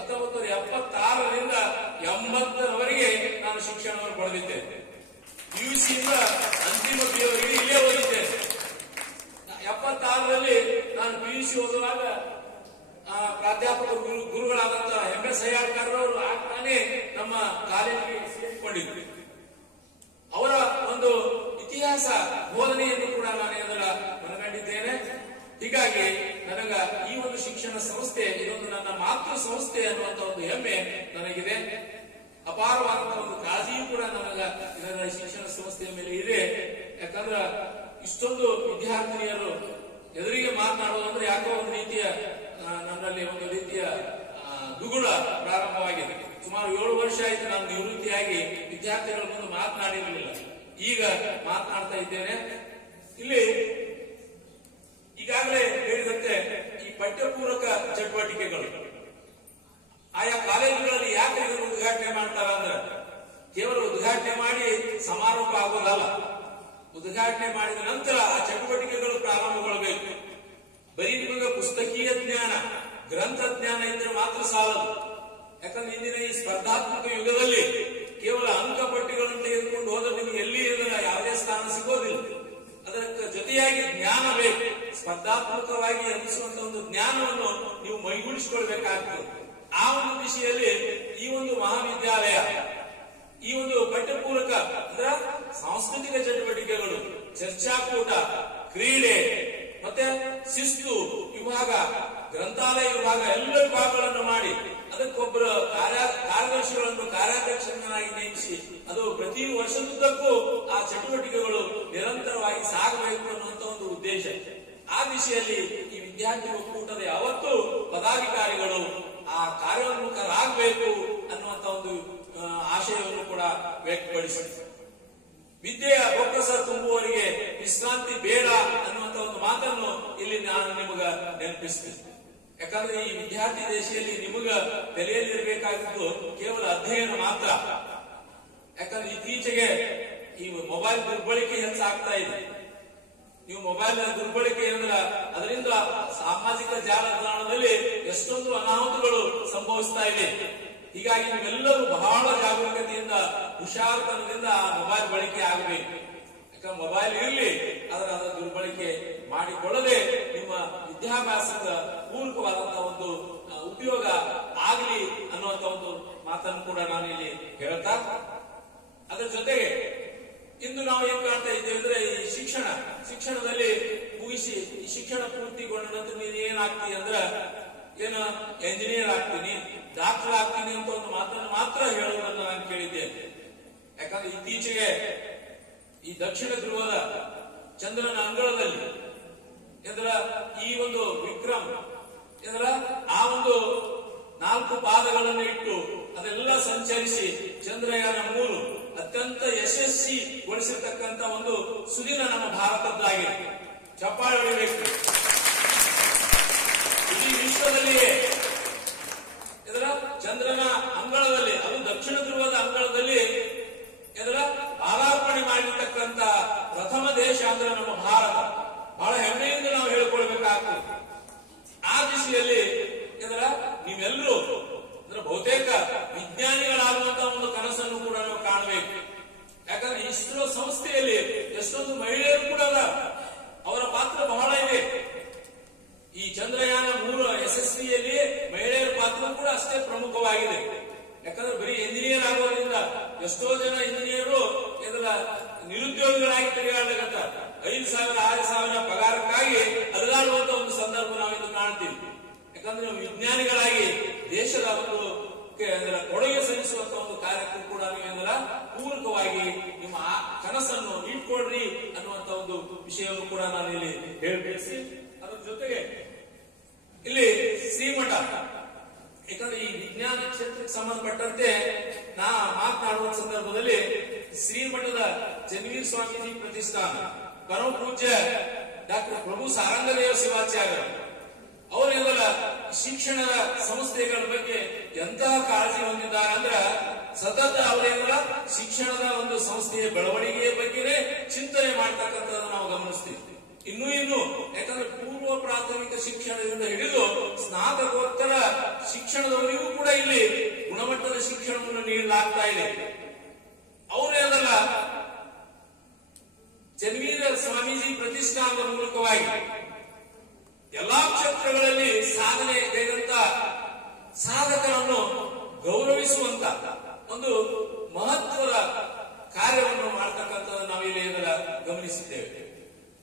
1976ರಿಂದ 80ರವರೆಗೆ ನಾನು ಶಿಕ್ಷಣವನ್ನು ಪಡೆದಿದ್ದೇನೆ. ಪಿಯುಸಿಯಿಂದ ಅಂತಿಮ ಪಿಯುವರೆಗೆ ಇಲ್ಲೇ ಓದಿದ್ದೇನೆ. 76ರಲ್ಲಿ ನಾನು ಪಿಯುಸಿ ಓದುವಾಗ ಪ್ರಾಧ್ಯಾಪಕ ಗುರುಗಳಾದಂತಹ MS ಹಯ್ಯಾಳ್ಕರ್ ಅವರು ಆಗ್ತಾನೆ ನಮ್ಮ ಕಾಲೇಜಿಗೆ ಸೇರಿಕೊಂಡಿದ್ರು. ಅವರ ಒಂದು ಇತಿಹಾಸ ಬೋಧನೆಯನ್ನು ಕೂಡ ನಾನು ಅದರ ಮನಗಂಡಿದ್ದೇನೆ. ಹೀಗಾಗಿ ನನಗ ಈ ಒಂದು ಶಿಕ್ಷಣ ಸಂಸ್ಥೆ ಇದೊಂದು ನನ್ನ ಮಾತೃ ಸಂಸ್ಥೆ ಅನ್ನುವಂತ ಒಂದು ಹೆಮ್ಮೆ ನನಗಿದೆ. ಅಪಾರವಾದಂತಹ ಒಂದು ಕಾಳಜಿಯೂ ಕೂಡ ನನಗ ಇದರ ಶಿಕ್ಷಣ ಸಂಸ್ಥೆಯ ಮೇಲೆ ಇದೆ. ಯಾಕಂದ್ರ ಇಷ್ಟೊಂದು ವಿದ್ಯಾರ್ಥಿನಿಯರು ಎದುರಿಗೆ ಮಾತನಾಡೋದಂದ್ರೆ ಯಾಕೋ ಒಂದು ರೀತಿಯ ನನ್ನಲ್ಲಿ ಒಂದು ರೀತಿಯ ದುಗುಡ ಪ್ರಾರಂಭವಾಗಿದೆ. ಸುಮಾರು 7 ವರ್ಷ ಆಯ್ತು ನಾನು ನಿವೃತ್ತಿಯಾಗಿ ವಿದ್ಯಾರ್ಥಿಗಳ ಮುಂದೆ ಮಾತನಾಡಿರಲಿಲ್ಲ. ಈಗ ಮಾತನಾಡ್ತಾ ಇದ್ದೇನೆ. ಇಲ್ಲಿ ಈಗಾಗಲೇ ಹೇಳಿದಂತೆ ಈ ಪಠ್ಯಪೂರಕ ಚಟುವಟಿಕೆಗಳು ಆಯಾ ಕಾಲೇಜುಗಳಲ್ಲಿ ಯಾಕೆ ಇದನ್ನು ಉದ್ಘಾಟನೆ ಮಾಡ್ತಾರ ಅಂದ್ರೆ ಕೇವಲ ಉದ್ಘಾಟನೆ ಮಾಡಿ ಸಮಾರೋಪ ಆಗೋದಲ್ಲ. ಉದ್ಘಾಟನೆ ಮಾಡಿದ ನಂತರ ಆ ಚಟುವಟಿಕೆಗಳು ಪ್ರಾರಂಭಗೊಳ್ಳಬೇಕು. ಬರೀ ನಿಮಗೆ ಪುಸ್ತಕೀಯ ಜ್ಞಾನ, ಗ್ರಂಥ ಜ್ಞಾನ ಇದ್ರೆ ಮಾತ್ರ ಸಾಲದು. ಯಾಕಂದ್ರೆ ಇಂದಿನ ಈ ಸ್ಪರ್ಧಾತ್ಮಕ ಯುಗದಲ್ಲಿ ಕೇವಲ ಅಂಕಪಟ್ಟಿಗಳನ್ನು ತೆಗೆದುಕೊಂಡು ಹೋದ್ರೆ ನಿಮಗೆ ಎಲ್ಲಿ ಯಾವುದೇ ಸ್ಥಾನ ಸಿಗೋದಿಲ್ಲ. ಅದರ ಜೊತೆಯಾಗಿ ಜ್ಞಾನ ಬೇಕು, ಸ್ಪರ್ಧಾತ್ಮಕವಾಗಿ ಎನಿಸುವಂತ ಒಂದು ಜ್ಞಾನವನ್ನು ನೀವು ಮೈಗೂಡಿಸಿಕೊಳ್ಬೇಕಾಗ್ತದೆ. ಆ ಒಂದು ದಿಶೆಯಲ್ಲಿ ಈ ಒಂದು ಮಹಾವಿದ್ಯಾಲಯ ಈ ಒಂದು ಪಠ್ಯಪೂರಕ ಅಂದ್ರೆ ಸಾಂಸ್ಕೃತಿಕ ಚಟುವಟಿಕೆಗಳು, ಚರ್ಚಾಕೂಟ, ಕ್ರೀಡೆ, ಮತ್ತೆ ಶಿಸ್ತು ವಿಭಾಗ, ಗ್ರಂಥಾಲಯ ವಿಭಾಗ ಎಲ್ಲ ವಿಭಾಗಗಳನ್ನು ಮಾಡಿ ಅದಕ್ಕೊಬ್ಬರ ಕಾರ್ಯದರ್ಶಿಗಳನ್ನು ಕಾರ್ಯಾಧ್ಯಕ್ಷರನ್ನಾಗಿ ನೇಮಿಸಿ ಅದು ಪ್ರತಿ ವರ್ಷದುದ್ದಕ್ಕೂ ಆ ಚಟುವಟಿಕೆಗಳು ನಿರಂತರವಾಗಿ ಸಾಗಬೇಕು ಅನ್ನುವಂತ ಒಂದು ಉದ್ದೇಶ. ಆ ದಿಶೆಯಲ್ಲಿ ಈ ವಿದ್ಯಾರ್ಥಿ ಒಕ್ಕೂಟದ ಯಾವತ್ತೂ ಪದಾಧಿಕಾರಿಗಳು ಆ ಕಾರ್ಯೋನ್ಮುಖರಾಗಬೇಕು ಅನ್ನುವಂತ ಒಂದು ಆಶಯವನ್ನು ಕೂಡ ವ್ಯಕ್ತಪಡಿಸಿದೆ. ವಿದ್ಯೆಯ ಬೊಕ್ಕಸ ತುಂಬುವವರಿಗೆ ವಿಶ್ರಾಂತಿ ಬೇಡ ಅನ್ನುವಂತ ಒಂದು ಮಾತನ್ನು ಇಲ್ಲಿ ನಾನು ನಿಮಗ ನೆನಪಿಸ್ತೇನೆ. ಯಾಕಂದ್ರೆ ಈ ವಿದ್ಯಾರ್ಥಿ ದೇಶದಲ್ಲಿ ನಿಮಗ ತಲೆಯಲ್ಲಿರಬೇಕಾಗಿದ್ದು ಕೇವಲ ಅಧ್ಯಯನ ಮಾತ್ರ. ಯಾಕಂದ್ರೆ ಇತ್ತೀಚೆಗೆ ಈ ಮೊಬೈಲ್ ದುರ್ಬಳಕೆ ಹೆಚ್ಚಾಗ್ತಾ ಇದೆ. ನೀವು ಮೊಬೈಲ್ ದುರ್ಬಳಕೆ ಅಂದ್ರೆ ಅದರಿಂದ ಸಾಮಾಜಿಕ ಜಾಲತಾಣದಲ್ಲಿ ಎಷ್ಟೊಂದು ಅನಾಹುತಗಳು ಸಂಭವಿಸ್ತಾ ಇದೆ. ಹೀಗಾಗಿ ನೀವೆಲ್ಲರೂ ಬಹಳ ಜಾಗರೂಕತೆಯಿಂದ ಹುಷಾರತನದಿಂದ ಆ ಮೊಬೈಲ್ ಬಳಕೆ ಆಗಬೇಕು. ಯಾಕಂದ್ರೆ ಮೊಬೈಲ್ ಇರಲಿ, ಅದರ ದುರ್ಬಳಕೆ ಮಾಡಿಕೊಳ್ಳದೆ ನಿಮ್ಮ ವಿದ್ಯಾಭ್ಯಾಸದ ಪೂರಕವಾದಂತಹ ಒಂದು ಉಪಯೋಗ ಆಗಲಿ ಅನ್ನುವಂತ ಒಂದು ಮಾತನ್ನು ಕೂಡ ನಾನು ಇಲ್ಲಿ ಹೇಳ್ತಾ, ಅದರ ಜೊತೆಗೆ ಇಂದು ನಾವು ಏನ್ ಕಾಣ್ತಾ ಇದ್ದೇವೆ ಅಂದ್ರೆ ಈ ಶಿಕ್ಷಣದಲ್ಲಿ ಮುಗಿಸಿ ಈ ಶಿಕ್ಷಣ ಪೂರ್ತಿಗೊಂಡ ನಂತರ ನೀನು ಏನಾಗ್ತೀನಿ ಅಂದ್ರ ಏನು ಎಂಜಿನಿಯರ್ ಆಗ್ತೀನಿ, ಡಾಕ್ಟರ್ ಆಗ್ತೀನಿ ಅಂತ ಒಂದು ಮಾತನ್ನು ಮಾತ್ರ ಹೇಳುವುದನ್ನು ನಾನು ಕೇಳಿದ್ದೇನೆ. ಯಾಕಂದ್ರೆ ಇತ್ತೀಚೆಗೆ ಈ ದಕ್ಷಿಣ ಧ್ರುವದ ಚಂದ್ರನ ಅಂಗಳದಲ್ಲಿ ಈ ಒಂದು ವಿಕ್ರಮ್ ಆ ಒಂದು 4 ಪಾದಗಳನ್ನು ಇಟ್ಟು ಅದೆಲ್ಲ ಸಂಚರಿಸಿ ಚಂದ್ರಯಾನ 3 ಅತ್ಯಂತ ಯಶಸ್ವಿಗೊಳಿಸಿರ್ತಕ್ಕಂಥ ಒಂದು ಸುದಿನ ನಮ್ಮ ಭಾರತದ್ದಾಗಿದೆ. ಚಪ್ಪಾಳೆ ಹೊಡಿಬೇಕು. ಇಡೀ ವಿಶ್ವದಲ್ಲಿಯೇ ಚಂದ್ರನ ಅಂಗಳದಲ್ಲಿ, ಅದು ದಕ್ಷಿಣ ಧ್ರುವದ ಅಂಗಳದಲ್ಲಿ ಪಾದಾರ್ಪಣೆ ಮಾಡಿರ್ತಕ್ಕಂಥ ಪ್ರಥಮ ದೇಶ ಅಂದ್ರೆ ನಮ್ಮ ಭಾರತ. ಬಹಳ ಹೆಮ್ಮೆಯಿಂದ ನಾವು ಹೇಳ್ಕೊಳ್ಬೇಕಾಗ್ತದೆ. ಆ ದಿಶೆಯಲ್ಲಿ ನೀವೆಲ್ಲರೂ ಅಂದ್ರೆ ಬಹುತೇಕ ವಿಜ್ಞಾನಿಗಳಾಗುವಂತಹ ಒಂದು ಕನಸನ್ನು ಕೂಡ ನಾವು ಕಾಣಬೇಕು. ಯಾಕಂದ್ರೆ ಇಸ್ರೋ ಸಂಸ್ಥೆಯಲ್ಲಿ ಎಷ್ಟೊಂದು ಮಹಿಳೆಯರು ಕೂಡ ಅವರ ಪಾತ್ರ ಬಹಳ ಇದೆ. ಈ ಚಂದ್ರಯಾನ 3 ಯಶಸ್ವಿಯಲ್ಲಿ ಮಹಿಳೆಯರ ಪಾತ್ರ ಕೂಡ ಅಷ್ಟೇ ಪ್ರಮುಖವಾಗಿದೆ. ಯಾಕಂದ್ರೆ ಬರೀ ಎಂಜಿನಿಯರ್ ಆಗೋದ್ರಿಂದ ಎಷ್ಟೋ ಜನ ಇಂಜಿನಿಯರು ನಿರುದ್ಯೋಗಿಗಳಾಗಿ ತಿರುಗಾಡಲಿಕ್ಕ 5,000 6,000 ಪಗಾರಕ್ಕಾಗಿ ಅಲುಗಾಡುವಂತ ಒಂದು ಸಂದರ್ಭ ನಾವಿಂದು ಕಾಣ್ತೀವಿ. ಯಾಕಂದ್ರೆ ನೀವು ವಿಜ್ಞಾನಿಗಳಾಗಿ ದೇಶದ ಒಂದು ಕೊಡುಗೆ ಸಲ್ಲಿಸುವಂತ ಒಂದು ಕಾರ್ಯಕ್ಕೂ ಕೂಡ ನೀವೆಲ್ಲ ಪೂರಕವಾಗಿ ನಿಮ್ಮ ಕನಸನ್ನು ಇಟ್ಕೊಡ್ರಿ ಅನ್ನುವಂತ ಒಂದು ವಿಷಯವನ್ನು ಕೂಡ ನಾನು ಇಲ್ಲಿ ಹೇಳ್ಬಿಡಿಸಿ, ಅದರ ಜೊತೆಗೆ ಇಲ್ಲಿ ಶ್ರೀಮಠ, ಯಾಕಂದ್ರೆ ಈ ವಿಜ್ಞಾನ ಕ್ಷೇತ್ರಕ್ಕೆ ಸಂಬಂಧಪಟ್ಟಂತೆ ನಾ ಮಾತನಾಡುವ ಸಂದರ್ಭದಲ್ಲಿ ಶ್ರೀಮಠದ ಚನ್ನವೀರ ಸ್ವಾಮೀಜಿ ಪ್ರತಿಷ್ಠಾನ ಪರಮ ಪೂಜ್ಯ ಡಾಕ್ಟರ್ ಪ್ರಭು ಸಾರಂಗದೇವ ಶಿವಾಚಾರ್ಯ ಅವರೆಲ್ಲ ಶಿಕ್ಷಣದ ಸಂಸ್ಥೆಗಳ ಬಗ್ಗೆ ಎಂತಹ ಕಾಳಜಿ ಹೊಂದಿದ್ದಾರೆ ಅಂದ್ರ ಸತತ ಅವರೆಲ್ಲ ಶಿಕ್ಷಣದ ಒಂದು ಸಂಸ್ಥೆಯ ಬೆಳವಣಿಗೆಯ ಬಗ್ಗೆನೇ ಚಿಂತನೆ ಮಾಡ್ತಕ್ಕಂಥದ್ದನ್ನು ನಾವು ಗಮನಿಸ್ತೀವಿ. ಇನ್ನು ಯಾಕಂದ್ರೆ ಪೂರ್ವ ಪ್ರಾಥಮಿಕ ಶಿಕ್ಷಣದಿಂದ ಹಿಡಿದು ಸ್ನಾತಕೋತ್ತರ ಶಿಕ್ಷಣದವರಿಗೂ ಕೂಡ ಇಲ್ಲಿ ಗುಣಮಟ್ಟದ ಶಿಕ್ಷಣವನ್ನು ನೀಡಲಾಗ್ತಾ ಇದೆ. ಅವರೆಲ್ಲ ಚನ್ನವೀರ ಸ್ವಾಮೀಜಿ ಪ್ರತಿಷ್ಠಾನದ ಮೂಲಕವಾಗಿ ಎಲ್ಲಾ ಕ್ಷೇತ್ರಗಳಲ್ಲಿ ಸಾಧನೆ ಗೈದಂತ ಸಾಧಕರನ್ನು ಗೌರವಿಸುವಂತ ಒಂದು ಮಹತ್ವದ ಕಾರ್ಯವನ್ನು ಮಾಡತಕ್ಕಂಥದ್ದು ನಾವಿಲ್ಲಿ ಗಮನಿಸಿದ್ದೇವೆ.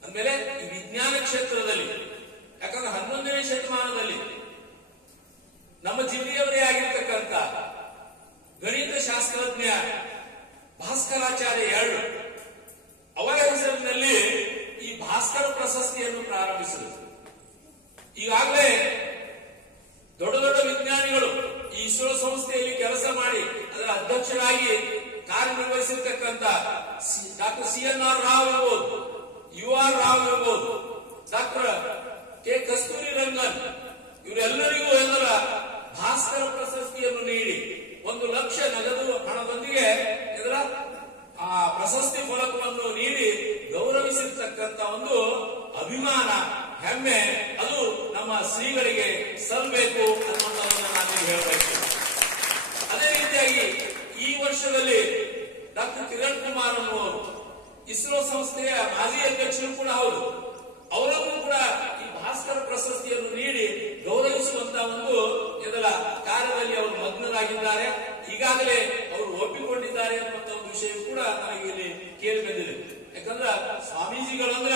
ಅಂದ್ಮೇಲೆ ಈ ವಿಜ್ಞಾನ ಕ್ಷೇತ್ರದಲ್ಲಿ, ಯಾಕಂದ್ರೆ 11ನೇ ಶತಮಾನದಲ್ಲಿ ನಮ್ಮ ಜಿಲ್ಲೆಯವರೇ ಆಗಿರ್ತಕ್ಕಂಥ ಗಣಿತ ಶಾಸ್ತ್ರಜ್ಞ ಭಾಸ್ಕರಾಚಾರ್ಯ 2 ಅವರ ಹೆಸರಿನಲ್ಲಿ ಈ ಭಾಸ್ಕರ ಪ್ರಶಸ್ತಿಯನ್ನು ಪ್ರಾರಂಭಿಸಿದರು. ಈಗಾಗಲೇ ದೊಡ್ಡ ದೊಡ್ಡ ವಿಜ್ಞಾನಿಗಳು ಈ ಇಸ್ರೋ ಸಂಸ್ಥೆಯಲ್ಲಿ ಕೆಲಸ ಮಾಡಿ ಅದರ ಅಧ್ಯಕ್ಷರಾಗಿ ಕಾರ್ಯನಿರ್ವಹಿಸಿರ್ತಕ್ಕಂಥ ಡಾಕ್ಟರ್ CNR ರಾವ್ ಇರ್ಬೋದು, UR ರಾವ್ ಇರ್ಬೋದು, ಡಾಕ್ಟರ್ ಕೆ ಕಸ್ತೂರಿ ರಂಗನ್, ಇವರೆಲ್ಲರಿಗೂ ಭಾಸ್ಕರ ಪ್ರಶಸ್ತಿಯನ್ನು ನೀಡಿ 1 ಲಕ್ಷ ನಗದು ಹಣದೊಂದಿಗೆ ಆ ಪ್ರಶಸ್ತಿ ಫಲಕವನ್ನು ನೀಡಿ ಗೌರವಿಸಿರ್ತಕ್ಕಂಥ ಒಂದು ಅಭಿಮಾನ, ಹೆಮ್ಮೆ ಅದು ನಮ್ಮ ಶ್ರೀಗಳಿಗೆ ಸಲ್ಲಬೇಕು ಅನ್ನುವಂಥದ್ದನ್ನು ನಾನು ಹೇಳಬೇಕು. ಅದೇ ರೀತಿಯಾಗಿ ಈ ವರ್ಷದಲ್ಲಿ ಡಾಕ್ಟರ್ ಕಿರಣ್ ಕುಮಾರ್ ಅನ್ನುವರು ಇಸ್ರೋ ಸಂಸ್ಥೆಯ ಮಾಜಿ ಅಧ್ಯಕ್ಷರು ಕೂಡ ಹೌದು. ಅವರನ್ನು ಕೂಡ ಸ್ವಾಮೀಜಿಗಳಂದ್ರ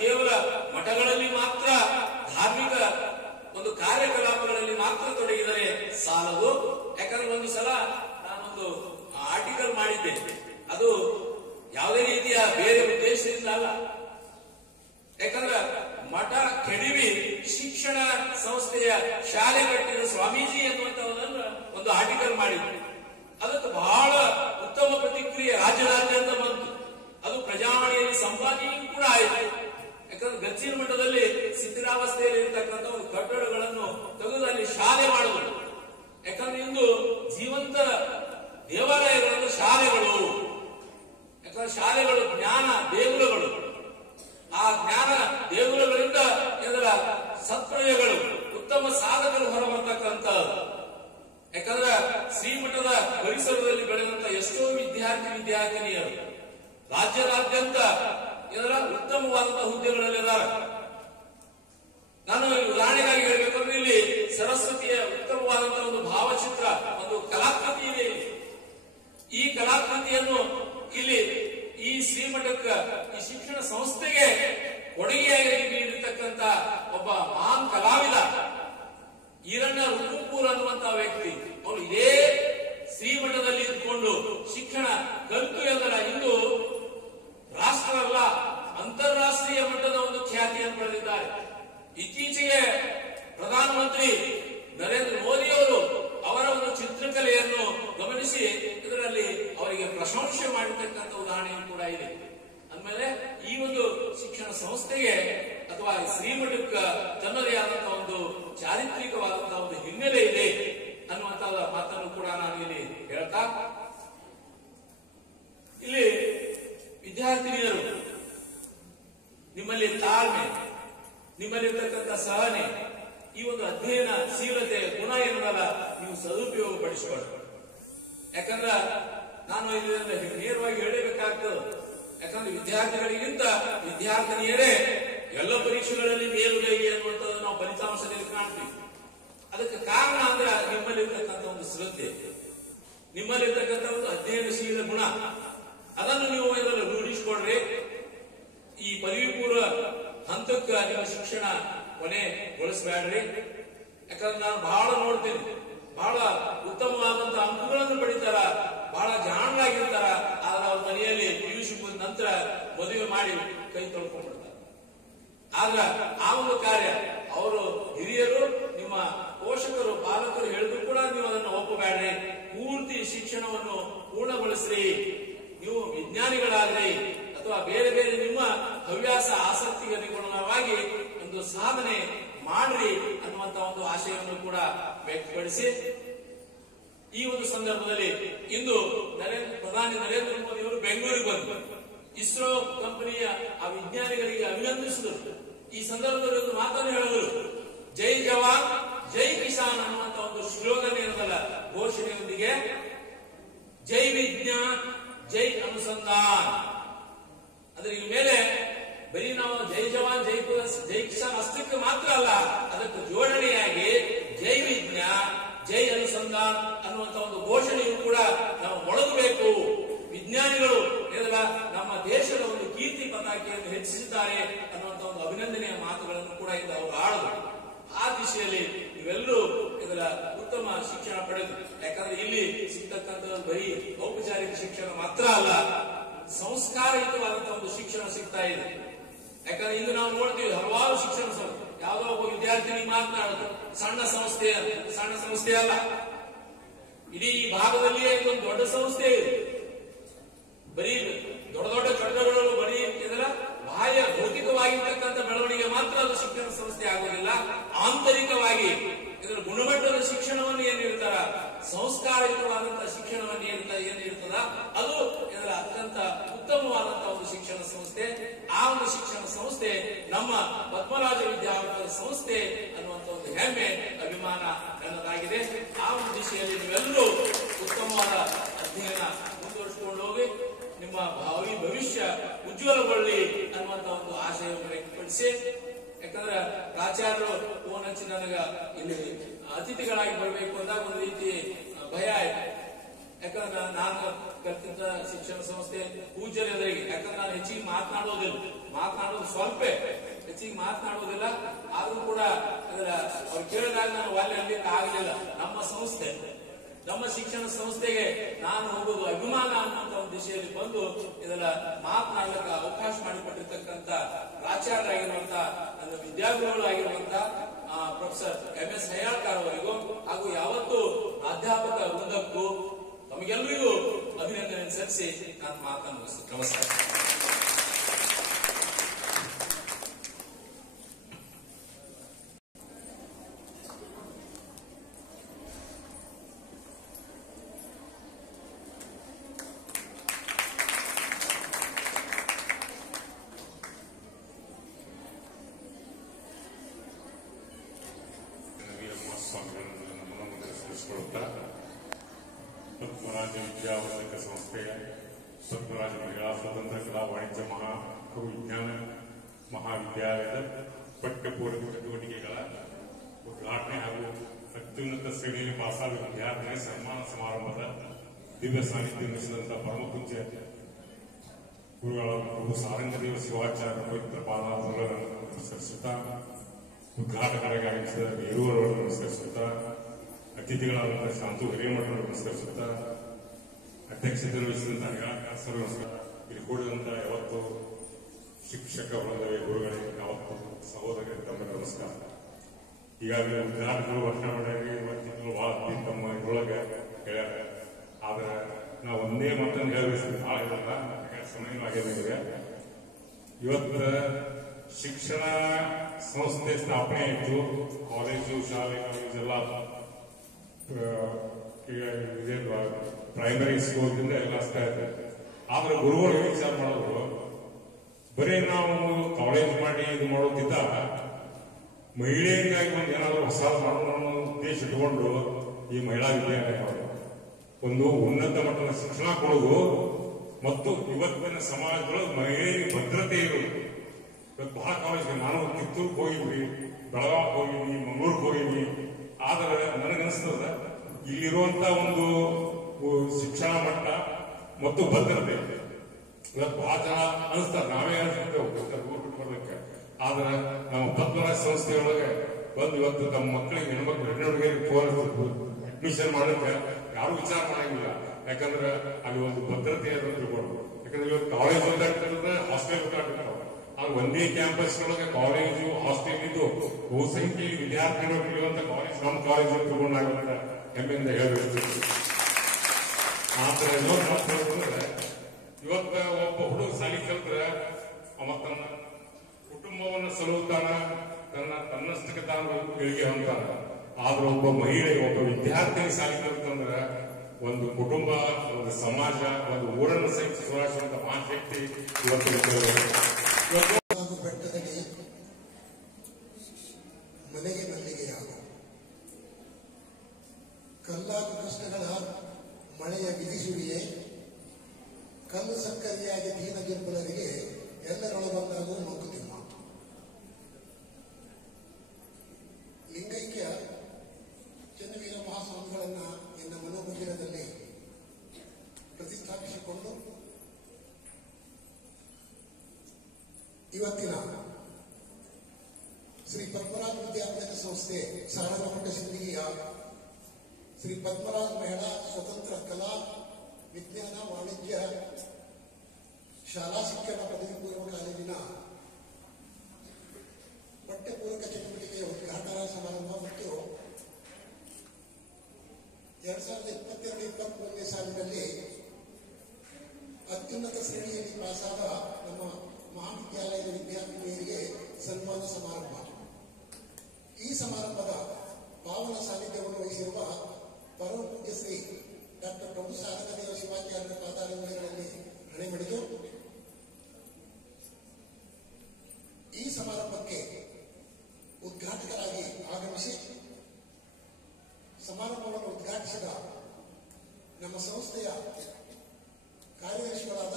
ಕೇವಲ ಮಠಗಳಲ್ಲಿ ಮಾತ್ರ ಧಾರ್ಮಿಕ ಒಂದು ಕಾರ್ಯಕಲಾಪಗಳಲ್ಲಿ ಮಾತ್ರ ತೊಡಗಿದರೆ ಸಾಲದು. ಯಾಕಂದ್ರೆ ಒಂದು ಸಲ ನಾನೊಂದು ಆರ್ಟಿಕಲ್ ಮಾಡಿದ್ದೆ, ಅದು ಯಾವುದೇ ರೀತಿಯ ಬೇರೆ ಉದ್ದೇಶದಿಂದ ಅಲ್ಲ. ಯಾಕಂದ್ರೆ ಮಠ ಕೆಡವಿ ಶಿಕ್ಷಣ ಸಂಸ್ಥೆಯ ಶಾಲೆ ಕಟ್ಟಿದ ಸ್ವಾಮೀಜಿ ಎನ್ನುವಂತಹದನ್ನ ಒಂದು ಆರ್ಟಿಕಲ್ ಮಾಡಿದ್ರು. ಅದಕ್ಕೆ ಬಹಳ ಉತ್ತಮ ಪ್ರತಿಕ್ರಿಯೆ ರಾಜ್ಯದಾದ್ಯಂತ ಬಂತು. ಅದು ಪ್ರಜಾವಾಣಿಯಲ್ಲಿ ಸಂಪಾದನೆಯೂ ಕೂಡ ಆಯಿತು. ಯಾಕಂದ್ರೆ ಗಚ್ಚಿನ ಮಠದಲ್ಲಿ ಶಿಥಿಲಾವಸ್ಥೆಯಲ್ಲಿ ಇರತಕ್ಕಂಥ ಒಂದು ಕಟ್ಟಡಗಳನ್ನು ತೆಗೆದು ಅಲ್ಲಿ ಶಾಲೆ ಮಾಡುವುದು. ಯಾಕಂದ್ರೆ ಇಂದು ಜೀವಂತ ದೇವಾಲಯಗಳನ್ನು ಶಾಲೆಗಳು, ಯಾಕಂದ್ರೆ ಶಾಲೆಗಳು ಜ್ಞಾನ ದೇಗುಲಗಳು. ಆ ಜ್ಞಾನ ದೇಗುಲಗಳಿಂದ ಇದರ ಸತ್ಪ್ರಯೋಗಗಳು, ಉತ್ತಮ ಸಾಧಕರು ಹೊರಬರ್ತಕ್ಕಂಥದ್ದು. ಯಾಕಂದ್ರೆ ಶ್ರೀಮಠದ ಪರಿಸರದಲ್ಲಿ ಬೆಳೆದಂತ ಎಷ್ಟೋ ವಿದ್ಯಾರ್ಥಿನಿಯರು ರಾಜ್ಯದಾದ್ಯಂತ ಇದರ ಉತ್ತಮವಾದಂತಹ ಹುದ್ದೆಗಳಲ್ಲಿದ್ದಾರೆ. ನಾನು ಉದಾಹರಣೆಗಾಗಿ ಹೇಳಬೇಕಂದ್ರೆ ಇಲ್ಲಿ ಸರಸ್ವತಿಯ ಉತ್ತಮವಾದಂತಹ ಒಂದು ಭಾವಚಿತ್ರ, ಒಂದು ಕಲಾಕೃತಿ ಇದೆ. ಈ ಕಲಾಕೃತಿಯನ್ನು ಇಲ್ಲಿ ಈ ಶ್ರೀಮಠಕ್ಕೆ, ಈ ಶಿಕ್ಷಣ ಸಂಸ್ಥೆಗೆ ಕೊಡುಗೆಯಾಗಿ ನೀಡಿರ್ತಕ್ಕಂಥ ಒಬ್ಬ ಮಹಾನ್ ಕಲಾವಿದ ಈರಣ್ಣ ರುಕುಪೂರ್ ಅನ್ನುವಂತಹ ವ್ಯಕ್ತಿ. ಅವರು ಇದೇ ಶ್ರೀಮಠದಲ್ಲಿ ಇದ್ದುಕೊಂಡು ಶಿಕ್ಷಣ ಕಲಿತು ಎಂದರ ಇಂದು ರಾಷ್ಟ್ರ ಅಲ್ಲ, ಅಂತಾರಾಷ್ಟ್ರೀಯ ಮಟ್ಟದ ಒಂದು ಖ್ಯಾತಿಯನ್ನು ಪಡೆದಿದ್ದಾರೆ. ಇತ್ತೀಚೆಗೆ ಪ್ರಧಾನಮಂತ್ರಿ ನರೇಂದ್ರ ಮೋದಿ ಅವರು ಅವರ ಒಂದು ಚಿತ್ರಕಲೆಯನ್ನು ಗಮನಿಸಿ ಇದರಲ್ಲಿ ಅವರಿಗೆ ಪ್ರಶಂಸೆ ಮಾಡಿರ್ತಕ್ಕಂಥ ಉದಾಹರಣೆಯೂ ಕೂಡ ಇದೆ. ಅಂದಮೇಲೆ ಈ ಒಂದು ಶಿಕ್ಷಣ ಸಂಸ್ಥೆಗೆ ಅಥವಾ ಶ್ರೀಮಠಕ್ಕೆ ತನ್ನದೇ ಆದಂತಹ ಒಂದು ಚಾರಿತ್ರಿಕವಾದಂತಹ ಒಂದು ಹಿನ್ನೆಲೆ ಇದೆ ಅನ್ನುವಂತಹ ಮಾತನ್ನು ಕೂಡ ನಾನು ಇಲ್ಲಿ ಹೇಳ್ತಾ, ಇಲ್ಲಿ ವಿದ್ಯಾರ್ಥಿನಿಯರು ನಿಮ್ಮಲ್ಲಿ ತಾಳ್ಮೆ, ನಿಮ್ಮಲ್ಲಿರ್ತಕ್ಕಂಥ ಸಹನೆ, ಈ ಒಂದು ಅಧ್ಯಯನಶೀಲತೆ ಗುಣ ಏನಲ್ಲ ನೀವು ಸದುಪಯೋಗ ಪಡಿಸಿಕೊಳ್ಳಿ. ಯಾಕಂದ್ರ ನಾನು ಇದರಿಂದ ನೇರವಾಗಿ ಹೇಳಬೇಕಾಗ್ತದೆ. ಯಾಕಂದ್ರೆ ವಿದ್ಯಾರ್ಥಿಗಳಿಗಿಂತ ವಿದ್ಯಾರ್ಥಿನಿಯರೇ ಎಲ್ಲ ಪರೀಕ್ಷೆಗಳಲ್ಲಿ ಮೇಲುಗೈ ಅನ್ನುವಂಥದ್ದು ನಾವು ಫಲಿತಾಂಶದಲ್ಲಿ ಕಾಣ್ತೀವಿ. ಅದಕ್ಕೆ ಕಾರಣ ಅಂದ್ರೆ ನಿಮ್ಮಲ್ಲಿರ್ತಕ್ಕಂಥ ಒಂದು ಶ್ರದ್ಧೆ, ನಿಮ್ಮಲ್ಲಿರ್ತಕ್ಕಂಥ ಒಂದು ಅಧ್ಯಯನಶೀಲ ಗುಣ, ಅದನ್ನು ನೀವು ಇದರಲ್ಲಿ ರೂಢಿಸಿಕೊಂಡ್ರೆ ಈ ಪದವಿ ಪೂರ್ವ ಹಂತಕ್ಕೆ ನಿಮ್ಮ ಶಿಕ್ಷಣ ಕೊನೆಗೊಳಿಸಬೇಡ್ರಿ. ಯಾಕಂದ್ರೆ ನಾನು ಬಹಳ ನೋಡ್ತೀನಿ, ಬಹಳ ಉತ್ತಮವಾದಂತಹ ಅಂಕಗಳನ್ನು ಪಡಿತಾರ, ಬಹಳ ಜಾಣರಾಗಿರ್ತಾರ, ಆದ್ರೆ ಅವ್ರ ಮನೆಯಲ್ಲಿ PUC ಮುಗಿದ ನಂತರ ಮದುವೆ ಮಾಡಿ ಕೈ ತೊಳ್ಕೊಂಡ್ಬಿಡ್ತಾರೆ. ಆದ್ರ ಆ ಒಂದು ಕಾರ್ಯ ಅವರು ಹಿರಿಯರು, ನಿಮ್ಮ ಪೋಷಕರು, ಪಾಲಕರು ಹೇಳಿದ್ರು ಕೂಡ ನೀವು ಅದನ್ನು ಒಪ್ಪಬೇಡ್ರಿ. ಪೂರ್ತಿ ಶಿಕ್ಷಣವನ್ನು ಪೂರ್ಣಗೊಳಿಸ್ರಿ. ನೀವು ವಿಜ್ಞಾನಿಗಳಾಗ್ರಿ ಅಥವಾ ಬೇರೆ ಬೇರೆ ನಿಮ್ಮ ಹವ್ಯಾಸ ಆಸಕ್ತಿಗೆ ಅನುಗುಣವಾಗಿ ಒಂದು ಸಾಧನೆ ಮಾಡ್ರಿ ಅನ್ನುವಂತ ಒಂದು ಆಶಯವನ್ನು ಕೂಡ ವ್ಯಕ್ತಪಡಿಸಿ, ಈ ಒಂದು ಸಂದರ್ಭದಲ್ಲಿ ಇಂದು ಪ್ರಧಾನಿ ನರೇಂದ್ರ ಮೋದಿ ಅವರು ಬೆಂಗಳೂರಿಗೆ ಬಂದು ಇಸ್ರೋ ಕಂಪನಿಯ ಆ ವಿಜ್ಞಾನಿಗಳಿಗೆ ಅಭಿನಂದಿಸಿದರು. ಈ ಸಂದರ್ಭದಲ್ಲಿ ಒಂದು ಮಾತನ್ನು ಹೇಳಿದರು, ಜೈ ಜವಾನ್ ಜೈ ಕಿಸಾನ್ ಅನ್ನುವಂತ ಒಂದು ಶ್ಲೋಗನ್ ಏನಲ್ಲ ಘೋಷಣೆಯೊಂದಿಗೆ ಜೈ ವಿಜ್ಞಾನ್ ಜೈ ಅನುಸಂಧಾನ್. ಅದ್ರ ಈ ಮೇಲೆ ಬರೀ ನಾವು ಜೈ ಜವಾನ್ ಜೈ ಕಿಸಾನ್ ಅಷ್ಟಕ್ಕೆ ಮಾತ್ರ ಅಲ್ಲ, ಅದಕ್ಕೆ ಜೋಡಣೆಯಾಗಿ ಜೈ ವಿಜ್ಞಾನ್ ಜೈ ಅನುಸಂಧಾನ್ ಅನ್ನುವಂತ ಒಂದು ಘೋಷಣೆಯು ಕೂಡ ನಾವು ಮೊಳಗಬೇಕು. ವಿಜ್ಞಾನಿಗಳು ನಮ್ಮ ದೇಶದ ಒಂದು ಕೀರ್ತಿ ಪತಾಕೆಯನ್ನು ಹೆಚ್ಚಿಸಿದ್ದಾರೆ ಅನ್ನುವಂತ ಒಂದು ಅಭಿನಂದನೆಯ ಮಾತುಗಳನ್ನು ಕೂಡ ಇಂದು ಅವರು ಆಡಿದ್ರು. ಆ ದಿಶೆಯಲ್ಲಿ ನೀವೆಲ್ಲರೂ ಇದರ ಉತ್ತಮ ಶಿಕ್ಷಣ ಪಡೆದು, ಯಾಕಂದ್ರೆ ಇಲ್ಲಿ ಸಿಗ್ತಕ್ಕಂಥ ಬರೀ ಔಪಚಾರಿಕ ಶಿಕ್ಷಣ ಮಾತ್ರ ಅಲ್ಲ, ಸಂಸ್ಕಾರಯುತವಾದಂತಹ ಒಂದು ಶಿಕ್ಷಣ ಸಿಗ್ತಾ ಇದೆ. ಯಾಕಂದ್ರೆ ಇಂದು ನಾವು ನೋಡ್ತೀವಿ ಹಲವಾರು ಶಿಕ್ಷಣ ಸಂಸ್ಥೆ, ಯಾವುದೋ ಒಬ್ಬ ವಿದ್ಯಾರ್ಥಿನಿ ಮಾತನಾಡುದು ಸಣ್ಣ ಸಂಸ್ಥೆ ಅಲ್ಲ, ಇಡೀ ಭಾಗದಲ್ಲಿಯೇ ಇದೊಂದು ದೊಡ್ಡ ಸಂಸ್ಥೆ ಇದೆ. ಬರೀ ದೊಡ್ಡ ದೊಡ್ಡ ಕಟ್ಟಡಗಳು ಬರೀ ಇದರ ಬಾಹ್ಯ ಭೌತಿಕವಾಗಿರ್ತಕ್ಕಂಥ ಬೆಳವಣಿಗೆ ಮಾತ್ರ ಅದು ಶಿಕ್ಷಣ ಸಂಸ್ಥೆ ಆಗೋದಿಲ್ಲ. ಆಂತರಿಕವಾಗಿ ಇದರ ಗುಣಮಟ್ಟದ ಶಿಕ್ಷಣವನ್ನು ಏನಿರ್ತಾರ, ಸಂಸ್ಕಾರಯುತವಾದಂತಹ ಶಿಕ್ಷಣವನ್ನು ಏನಿರ್ತದ ಅದು ಇದರ ಅತ್ಯಂತ ಉತ್ತಮವಾದಂತಹ ಒಂದು ಶಿಕ್ಷಣ ಸಂಸ್ಥೆ. ಆ ಒಂದು ಶಿಕ್ಷಣ ಸಂಸ್ಥೆ ನಮ್ಮ ಪದ್ಮರಾಜ ವಿದ್ಯಾವರ್ಧಕ ಸಂಸ್ಥೆ ಅನ್ನುವಂತ ಒಂದು ಹೆಮ್ಮೆ, ಅಭಿಮಾನ ನನ್ನದಾಗಿದೆ. ಆ ಒಂದು ದಿಶೆಯಲ್ಲಿ ನೀವೆಲ್ಲರೂ ಉತ್ತಮವಾದ ಅಧ್ಯಯನ ಮುಂದುವರಿಸಿಕೊಂಡು ಹೋಗಿ ನಿಮ್ಮ ಭಾವಿ ಭವಿಷ್ಯ ಉಜ್ವಲಗೊಳ್ಳಿ ಅನ್ನುವಂತ ಒಂದು ಆಶಯವನ್ನು ವ್ಯಕ್ತಪಡಿಸಿ, ಯಾಕಂದ್ರೆ ಪ್ರಾಚಾರ್ಯರು ಫೋನ್ ಹಚ್ಚಿ ನನಗ ಇಲ್ಲಿ ಅತಿಥಿಗಳಾಗಿ ಬರಬೇಕು ಅಂದಾಗ ಒಂದು ರೀತಿ ಭಯ ಆಯ್ತು. ಯಾಕಂದ್ರೆ ನಾನು ಕಲಿತ ಶಿಕ್ಷಣ ಸಂಸ್ಥೆ ಪೂಜ್ಯರ ಎದುರಿಗೆ, ಯಾಕಂದ್ರೆ ನಾನು ಹೆಚ್ಚಿಗೆ ಮಾತನಾಡೋದಿಲ್ಲ. ಮಾತನಾಡೋದು ಸ್ವಲ್ಪ, ಹೆಚ್ಚಿಗೆ ಮಾತನಾಡುವುದಿಲ್ಲ. ಆದ್ರೂ ಕೂಡ ಅದರ ಅವ್ರು ಕೇಳಿದಾಗ ನಾನು ಒಳ್ಳೆ ಅನ್ಲಿಕ್ಕೆ ಆಗಲಿಲ್ಲ. ನಮ್ಮ ಶಿಕ್ಷಣ ಸಂಸ್ಥೆಗೆ ನಾನು ಹೋಗೋದು ಅಭಿಮಾನ ಅನ್ನುವಂತ ಒಂದು ದಿಶೆಯಲ್ಲಿ ಬಂದು ಇದರ ಮಾತನಾಡಲಿಕ್ಕೆ ಅವಕಾಶ ಮಾಡಿಕೊಟ್ಟಿರ್ತಕ್ಕಂಥ ಪ್ರಾಚಾರ್ಯರಾಗಿರುವಂತ ನನ್ನ ವಿದ್ಯಾರ್ಥಿಗಳಾಗಿರುವಂತ ಪ್ರೊಫೆಸರ್ MS ಹಯ್ಯಾಳ್ಕರ್ ಅವರಿಗೂ ಹಾಗೂ ಯಾವತ್ತು ಪ್ರಾಧ್ಯಾಪಕ ವೃಂದಕ್ಕೂ ತಮಗೆಲ್ಲರಿಗೂ ಅಭಿನಂದನೆ ಸಲ್ಲಿಸಿ ನಾನು ಮಾತನ್ನು ಮುಗಿಸ್ತೇನೆ. ನಮಸ್ಕಾರ. ಪದ್ಮರಾಜ ವಿದ್ಯಾವರ್ಧಕ ಸಂಸ್ಥೆಯ ಪದ್ಮರಾಜ ಮಹಿಳಾ ಸ್ವತಂತ್ರ ಕಲಾ ವಾಣಿಜ್ಯ ವಿಜ್ಞಾನ ಮಹಾವಿದ್ಯಾಲಯದ ಪಠ್ಯಪೂರ್ವ ಚಟುವಟಿಕೆಗಳ ಉದ್ಘಾಟನೆ ಹಾಗೂ ಅತ್ಯುನ್ನತ ಶ್ರೇಣಿಯಲ್ಲಿ ಪಾಸಾದ ವಿದ್ಯಾರ್ಥಿಗಳ ಸನ್ಮಾನ ಸಮಾರಂಭದ ದಿವ್ಯ ಸಾನ್ನಿಧ್ಯ ವಹಿಸಿದಂತಹ ಪರಮ ಪೂಜ್ಯ ಗುರುಗಳಾದ ಪ್ರಭು ಸಾರಂಗದೇವ ಶಿವಾಚಾರ್ಯ ಪವಿತ್ರ ಪಾದಾರಗಳನ್ನು ನಮಸ್ಕರಿಸುತ್ತಾ, ಉದ್ಘಾಟಕರಾಗಿ ಆಗಮಿಸಿದ ಬೇರೂರವರನ್ನು ನಮಸ್ಕರಿಸುತ್ತಾ, ಅತಿಥಿಗಳಾದಂತಹ ಶಾಂತು ಹಿರೇಮಠರನ್ನು ನಮಸ್ಕರಿಸುತ್ತಾ, ಅಧ್ಯಕ್ಷತೆ ವಹಿಸಿದಂತಹ ಹರಿಯಾಸರು ನಮಸ್ಕಾರ. ಇಲ್ಲಿ ಕೂಡಿದಂತಹ ಯಾವತ್ತು ಶಿಕ್ಷಕ ವೃಂದವೇ, ಗುರುಗಳಿಗೆ, ಯಾವತ್ತು ಸಹೋದರರಿಗೆ ತಮ್ಮ ನಮಸ್ಕಾರ. ಈಗಾಗಲೇ ಉದ್ಘಾಟಕರು ಭಾಷಣ ಮಾಡಿದ್ರೆ ಇವತ್ತಿನ ಬಹಳ ತಮ್ಮ ಇದರೊಳಗೆ ಹೇಳ್ಯಾರ. ಆದ್ರೆ ನಾವು ಒಂದೇ ಮಾತನ್ನು ಹೇಳಬೇಕು, ಭಾಳ ಇರಲ್ಲ, ಸಮಯ ಆಗಿದೆ. ಇವತ್ತು ಶಿಕ್ಷಣ ಸಂಸ್ಥೆ ಸ್ಥಾಪನೆ ಆಯಿತು. ಕಾಲೇಜು, ಶಾಲೆ, ಕಾಲೇಜೆಲ್ಲ ಪ್ರೈಮರಿ ಸ್ಕೂಲ್ದಿಂದ ಎಲ್ಲ ಆಗ್ತಾ ಇದೆ. ಆದ್ರೆ ಗುರುಗಳು ವಿಚಾರ ಮಾಡೋದು ಬರೀ ನಾವು ಕಾಲೇಜ್ ಮಾಡಿ ಇದು ಮಾಡೋದಿದ್ದ ಮಹಿಳೆಯರಿಗಾಗಿ ಒಂದು ಏನಾದರೂ ಹೊಸ ಮಾಡೋಣ ಉದ್ದೇಶ ಇಟ್ಕೊಂಡು ಈ ಮಹಿಳಾ ವಿದ್ಯಾಲಯ ಒಂದು ಉನ್ನತ ಮಟ್ಟದ ಶಿಕ್ಷಣ ಕೊಡುವುದು ಮತ್ತು ಇವತ್ತಿನ ಸಮಾಜದೊಳಗೆ ಮಹಿಳೆಯರಿಗೆ ಭದ್ರತೆ ಇರುವುದು. ಇವತ್ತು ಬಹಳ ಕಾಲೇಜ್ಗೆ ನಾನು ಕಿತ್ತೂರ್ಗೆ ಹೋಗಿದ್ವಿ, ಬೆಳಗಾವಿಗೆ ಹೋಗಿದ್ವಿ, ಮಂಗಳೂರಿಗೆ ಹೋಗಿದ್ವಿ. ಆದರೆ ನನಗನ್ನಿಸ್ತದ ಇಲ್ಲಿರುವಂತ ಒಂದು ಶಿಕ್ಷಣ ಮಟ್ಟ ಮತ್ತು ಭದ್ರತೆ ಇವತ್ತು ಬಹಳ ಜನ ಅನಿಸ್ತಾರೆ, ನಾವೇ ಅನಿಸ್ತೇವೆ ಹೋಗ್ತಾರೆ ಊಟ ಬರ್ಲಿಕ್ಕೆ. ಆದ್ರೆ ನಮ್ಮ ಪದ್ಮರಾಜ ಸಂಸ್ಥೆಯೊಳಗೆ ಬಂದು ಇವತ್ತು ತಮ್ಮ ಮಕ್ಕಳಿಗೆ ಹೆಣ್ಣುಡುಗಿಯರಿಗೆ ಅಡ್ಮಿಷನ್ ಮಾಡಲಿಕ್ಕೆ ಯಾರು ವಿಚಾರ ಮಾಡಂಗಿಲ್ಲ. ಯಾಕಂದ್ರೆ ಅಲ್ಲಿ ಒಂದು ಭದ್ರತೆ ತಿಳ್ಕೊಂಡು, ಯಾಕಂದ್ರೆ ಇವತ್ತು ಕಾಲೇಜ್ ಓದಾಡ್ತಿರೋದ್ರೆ ಹಾಸ್ಟೆಲ್ ಓದಾಡ್ತಿರ್ತಾವ. ಆದ್ರೆ ಒಂದೇ ಕ್ಯಾಂಪಸ್ ಒಳಗೆ ಕಾಲೇಜು, ಹಾಸ್ಟೆಲ್ ಇದ್ದು ಬಹುಸಂಖ್ಯೆ ವಿದ್ಯಾರ್ಥಿಗಳು ಇರುವಂತ ಕಾಲೇಜ್ ನಮ್ಮ ಕಾಲೇಜ್ ತಿಳ್ಕೊಂಡಾಗಂತ ಹೆಮ್ಮೆಯಿಂದ ಹೇಳಬೇಕು. ಆದ್ರೆ ಇವತ್ತ ಒಬ್ಬ ಹುಡುಗ ಸಾಲಿ ಕಲ್ತ್ರೆ ಅವ ತನ್ನ ಕುಟುಂಬವನ್ನು ಸಲುತ್ತಾನ, ತನ್ನಷ್ಟಕ್ಕೆ ತಾನು ಏಳಿಗೆ ಹೊಂದಾನ. ಆದ್ರೆ ಒಬ್ಬ ಮಹಿಳೆ, ಒಬ್ಬ ವಿದ್ಯಾರ್ಥಿ ಸಾಲಿ ಕಲ್ತಂದ್ರೆ ಒಂದು ಕುಟುಂಬ, ಒಂದು ಸಮಾಜ, ಒಂದು ಊರನ್ನು ಸಹಿತ ಸುಧಾರಿಸುವಂತ ಮಹಾಶಕ್ತಿ ಇವತ್ತು ಬೆಟ್ಟದಲ್ಲಿ ಮನೆಗೆ ಮಲ್ಲಿಗೆಯಾಗ ಕಲ್ಲಾಗು ಕಷ್ಟಗಳ ಮಳೆಯ ವಿಧಿಸುವಿಯೇ, ಕಲ್ಲು ಸಕ್ಕರೆಯಾಗಿ ದೀನ ದುರ್ಬಲರಿಗೆ ಎಲ್ಲರೊಳಗೊಂದಾಗೂ ಮಂಕುತಿಮ್ಮ. ಲಿಂಗೈಕ್ಯ ಚನ್ನವೀರ ಮಹಾಸ್ವಾಮಿಗಳನ್ನ ನಿನ್ನ ಮನೋಮಂದಿರದಲ್ಲಿ ಪ್ರತಿಷ್ಠಾಪಿಸಿಕೊಂಡು ಇವತ್ತಿನ ಶ್ರೀ ಪದ್ಮರಾಜ ವಿದ್ಯಾವರ್ಧಕ ಸಂಸ್ಥೆ ಸಾರಗಮಠ ಸಿಂದಗಿಯ ಶ್ರೀ ಪದ್ಮರಾಜ ಮಹಿಳಾ ಸ್ವತಂತ್ರ ಕಲಾ ವಿಜ್ಞಾನ ವಾಣಿಜ್ಯ ಶಾಲಾ ಶಿಕ್ಷಣ ಪದವಿ ಪೂರ್ವ ಕಾಲೇಜಿನ ಪಠ್ಯಪೂರಕ ಚಟುವಟಿಕೆಯ ಉದ್ಘಾಟನಾ ಸಮಾರಂಭ ಮತ್ತು 2022-23 ಸಾಲಿನಲ್ಲಿ ಅತ್ಯುನ್ನತ ಶ್ರೇಣಿಯಲ್ಲಿ ಪಾಸಾದ ನಮ್ಮ ಮಹಾವಿದ್ಯಾಲಯದ ವಿದ್ಯಾರ್ಥಿನಿಯರಿಗೆ ಸನ್ಮಾನ ಸಮಾರಂಭ. ಈ ಸಮಾರಂಭದ ಪಾವನ ಸಾನ್ನಿಧ್ಯವನ್ನು ವಹಿಸಿರುವ ಪರಮ ಪೂಜ್ಯ ಶ್ರೀ ಡಾಕ್ಟರ್ ಪ್ರಭು ಸಾರಂಗದೇವ ಶಿವಾಚಾರ್ಯರ ಪಾದಾಲಯಗಳಲ್ಲಿ ಹಣೆ ಮಾಡಿತು. ಈ ಸಮಾರಂಭಕ್ಕೆ ಉದ್ಘಾಟಕರಾಗಿ ಆಗಮಿಸಿ ಸಮಾರಂಭವನ್ನು ಉದ್ಘಾಟಿಸಿದ ನಮ್ಮ ಸಂಸ್ಥೆಯ ಕಾರ್ಯದರ್ಶಿಗಳಾದ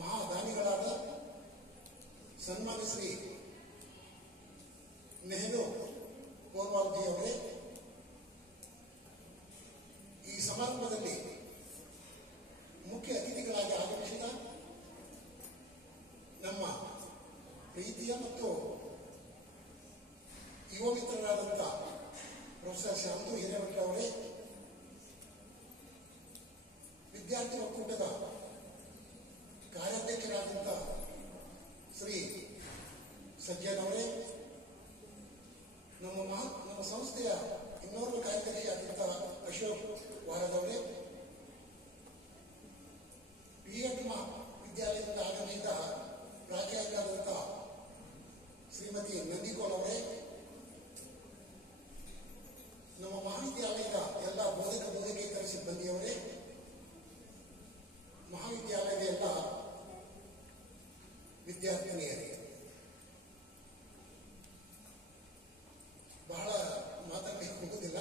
ಮಹಾದಾನಿಗಳಾದ ಸನ್ಮಾನ್ಯ ಶ್ರೀ ನೆಹರು ಗೋರ್ವಾಲ್ಜಿ ಅವರೇ, ಈ ಸಮಾರಂಭದಲ್ಲಿ ಮುಖ್ಯ ಅತಿಥಿಗಳಾಗಿ ಆಗಮಿಸಿದ ಪ್ರೀತಿಯ ಮತ್ತು ಯುವ ಮಿತ್ರರಾದಂಥ ಪ್ರೊಫೆಸರ್ ಶಾಂತು ಹಿರೇಮಠ ಅವರೇ, ವಿದ್ಯಾರ್ಥಿ ಒಕ್ಕೂಟದ ಕಾರ್ಯಾಧ್ಯಕ್ಷರಾದಂಥ ಶ್ರೀ ಸಜ್ಜನ್ ಅವರೇ, ನಮ್ಮ ಸಂಸ್ಥೆಯ ಇನ್ನೋರ್ವ ಕಾರ್ಯದರ್ಶಿಯಾದಂಥ ಅಶೋಕ್ ವಾರದವರೇ, BEd ವಿದ್ಯಾಲಯದಿಂದ ಆಗಮಿಸಿದ ಪ್ರಾಚಾರ್ಯರಾದಂಥ ಶ್ರೀಮತಿ ನಂದಿಕೋಲ್ ಅವರೇ, ನಮ್ಮ ಮಹಾವಿದ್ಯಾಲಯದ ಎಲ್ಲ ಬೋಧಕೇತರ ಸಿಬ್ಬಂದಿಯವರೇ, ಮಹಾವಿದ್ಯಾಲಯದ ಎಲ್ಲ ವಿದ್ಯಾರ್ಥಿನಿಯರೇ, ಬಹಳ ಮಾತಾಡಲಿಕ್ಕೆ ಹೋಗುವುದಿಲ್ಲ,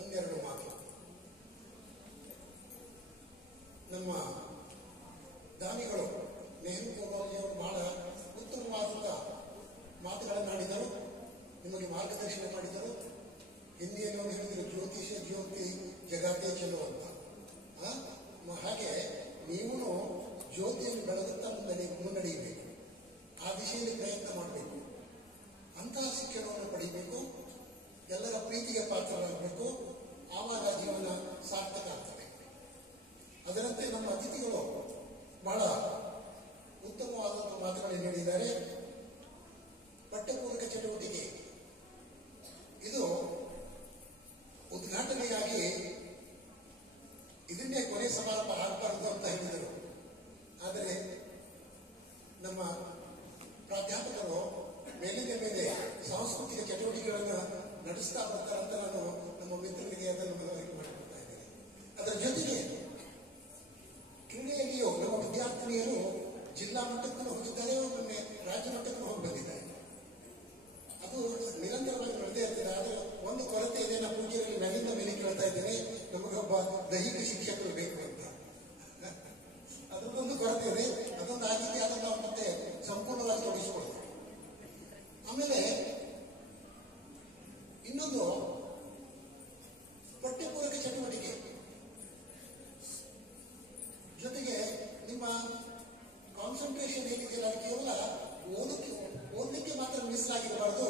ಒಂದೆರಡು ಮಾತು. ನಮ್ಮ ದಾನಿಗಳು ನೆಹರು ಕೋಗಾವಲಿಯವರು ಬಹಳ ಉತ್ತಮವಾದಂಥ ಮಾತುಗಳನ್ನಾಡಿದರು, ನಿಮಗೆ ಮಾರ್ಗದರ್ಶನ ಮಾಡಿದರು. ಹಿಂದಿಯನ್ನು ಹೇಳಿದರು, ಜ್ಯೋತಿಷ ಜ್ಯೋತಿ ಜಗತ್ತೇ ಚಲೋ ಅಂತ. ಹಾಗೆ ನೀವು ಜ್ಯೋತಿಯನ್ನು ಬೆಳಗುತ್ತಾ ಮುನ್ನಡೆಯಬೇಕು, ಆ ದಿಶೆಯಲ್ಲಿ ಪ್ರಯತ್ನ ಮಾಡಬೇಕು, ಅಂತಹ ಶಿಕ್ಷಣವನ್ನು ಪಡೆಯಬೇಕು, ಎಲ್ಲರ ಪ್ರೀತಿಗೆ ಪಾತ್ರರಾಗಬೇಕು, ಆವಾಗ ಜೀವನ ಸಾರ್ಥಕ ಆಗ್ತದೆ. ಅದರಂತೆ ನಮ್ಮ ಅತಿಥಿಗಳು ಬಹಳ ಉತ್ತಮವಾದಂಥ ಮಾತುಗಳನ್ನು ಹೇಳಿದ್ದಾರೆ. ಪಠ್ಯಪೂರಕ ಚಟುವಟಿಕೆ ಇದು ಉದ್ಘಾಟನೆಯಾಗಿ ಇದನ್ನೇ ಕೊನೆ ಸಮಾರಂಭ ಆಗಬಾರದು ಅಂತ ಹೇಳಿದರು. ಆದರೆ ನಮ್ಮ ಪ್ರಾಧ್ಯಾಪಕರು ಮೇಲಿನ ಮೇಲೆ ಸಾಂಸ್ಕೃತಿಕ ಚಟುವಟಿಕೆಗಳನ್ನು ನಡೆಸ್ತಾ ಬರ್ತಾರಂತ ನಾನು ನಮ್ಮ ಮಿತ್ರರಿಗೆ ಅದನ್ನು ಮನವರಿಕೆ ಮಾಡಿಕೊಡ್ತಾ ಇದ್ದೇನೆ. ಅದರ ಜೊತೆಗೆ ಕ್ರೀಡೆಯಲ್ಲಿಯೂ ನಮ್ಮ ವಿದ್ಯಾರ್ಥಿನಿಯರು ಜಿಲ್ಲಾ ಮಟ್ಟಕ್ಕೂ ಹೋಗಿದ್ದಾರೆ, ಒಮ್ಮೆ ರಾಜ್ಯ ಮಟ್ಟಕ್ಕೂ ಹೋಗಿ ಬಂದಿದ್ದಾರೆ. ಅದು ನಿರಂತರವಾಗಿ ನಡೆದೇ ಇರ್ತದೆ. ಆದರೆ ಒಂದು ಕೊರತೆ ಇದೆ, ನಾನು ಪೂಜೆಯಲ್ಲಿ ನನ್ನಿಂದ ಮೇಲೆ ಕೇಳ್ತಾ ಇದ್ದೇನೆ, ನಮಗೊಬ್ಬ ದೈಹಿಕ ಶಿಕ್ಷಕರು ಬೇಕು ಅಂತ. ಅದೊಂದು ಕೊರತೆ ಇದೆ, ಅದೊಂದು ಆಗಿದೆ, ಅದನ್ನು ನಾವು ಮತ್ತೆ ಸಂಪೂರ್ಣವಾಗಿ ತೊಡಗಿಸಿಕೊಳ್ಳೋದು. ಆಮೇಲೆ ಇನ್ನೊಂದು ಪಠ್ಯಪೂರಕ ಚಟುವಟಿಕೆ ಜೊತೆಗೆ ನಿಮ್ಮ ಕಾನ್ಸಂಟ್ರೇಷನ್ ಏನಿದೆ, ನಾನು ಕೇವಲ ಓದಲಿಕ್ಕೆ ಮಾತ್ರ ಮೀಸಲಾಗಿರಬಾರ್ದು,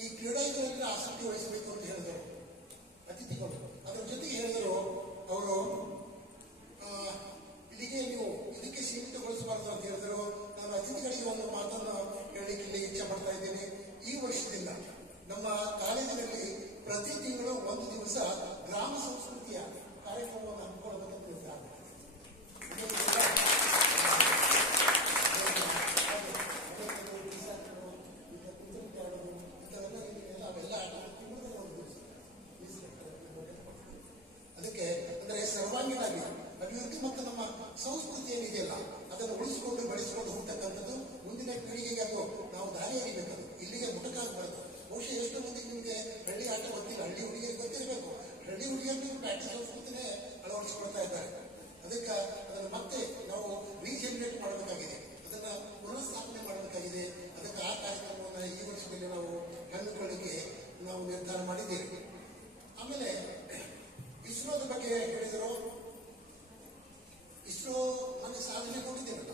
ಈ ಕ್ರೀಡೆಗಳಲ್ಲಿ ಆಸಕ್ತಿ ವಹಿಸಬೇಕು ಅಂತ ಹೇಳಿದರು ಅತಿಥಿಗಳು. ಅದರ ಜೊತೆಗೆ ಹೇಳಿದರು ಅವರು, ಇಲ್ಲಿಗೆ ನೀವು ಇದಕ್ಕೆ ಸೀಮಿತಗೊಳಿಸಬಾರದು ಅಂತ ಹೇಳಿದರು. ನಾನು ಅತಿಥಿಗಳಿಗೆ ಒಂದು ಮಾತನ್ನು ಹೇಳಲಿಕ್ಕೆ ಇಲ್ಲಿ ಇಚ್ಛೆ ಪಡ್ತಾ ಇದ್ದೇನೆ. ಈ ವರ್ಷದಿಂದ ನಮ್ಮ ಕಾಲೇಜಿನಲ್ಲಿ ಪ್ರತಿ ತಿಂಗಳು ಒಂದು ದಿವಸ ಗ್ರಾಮ ಸಂಸ್ಕೃತಿಯ ಕಾರ್ಯಕ್ರಮವನ್ನು ಹಮ್ಮಿಕೊಳ್ಳಬೇಕಂತ ನಿರ್ಧಾರ ಮಾಡಿದೆ. ಅದಕ್ಕೆ ಅಂದರೆ ಸರ್ವಾಂಗೀಣಾಗಿ ಅಭಿವೃದ್ಧಿ ಮತ್ತು ನಮ್ಮ ಸಂಸ್ಕೃತಿ ಏನಿದೆಯಲ್ಲ ಅದನ್ನು ಉಳಿಸಿಕೊಂಡು ಬೆಳೆಸಿಕೊಂಡು ಹೋಗ್ತಕ್ಕಂಥದ್ದು ಮುಂದಿನ ಪೀಳಿಗೆಗೆ ಅದು ನಾವು ದಾರಿ ಎರಿಬೇಕದು, ಇಲ್ಲಿಗೆ ಮುಟಕಾಗಬಾರದು. ಬಹುಶಃ ಎಷ್ಟು ಮಂದಿಗೆ ನಿಮಗೆ ಹಳ್ಳಿ ಆಟ ಗೊತ್ತಿಲ್ಲ, ಹಳ್ಳಿ ಹುಡುಗಿಯರಿಗೆ ಗೊತ್ತಿರಬೇಕು. ಹಳ್ಳಿ ಹುಡುಗಿಯರು ಪ್ಯಾಟಿ ಸಂಸ್ಕೃತಿನೇ ಅಳವಡಿಸಿಕೊಳ್ತಾ ಇದ್ದಾರೆ. ಅದಕ್ಕೆ ಅದನ್ನು ಮತ್ತೆ ನಾವು ರೀಜನರೇಟ್ ಮಾಡಬೇಕಾಗಿದೆ, ಅದನ್ನು ಪುನಃಸ್ಥಾಪನೆ ಮಾಡಬೇಕಾಗಿದೆ. ಅದಕ್ಕೆ ಆ ಕಾರ್ಯಕ್ರಮವನ್ನು ಈ ವರ್ಷದಲ್ಲಿ ನಾವು ಹಮ್ಮಿಕೊಳ್ಳಿಕ್ಕೆ ನಾವು ನಿರ್ಧಾರ ಮಾಡಿದ್ದೇವೆ. ಆಮೇಲೆ ಇಸ್ರೋದ ಬಗ್ಗೆ ಹೇಳಿದರು. ಇಸ್ರೋ ಮನೆ ಸಾಧನೆ ನೋಡಿದ್ದೇನಲ್ಲ,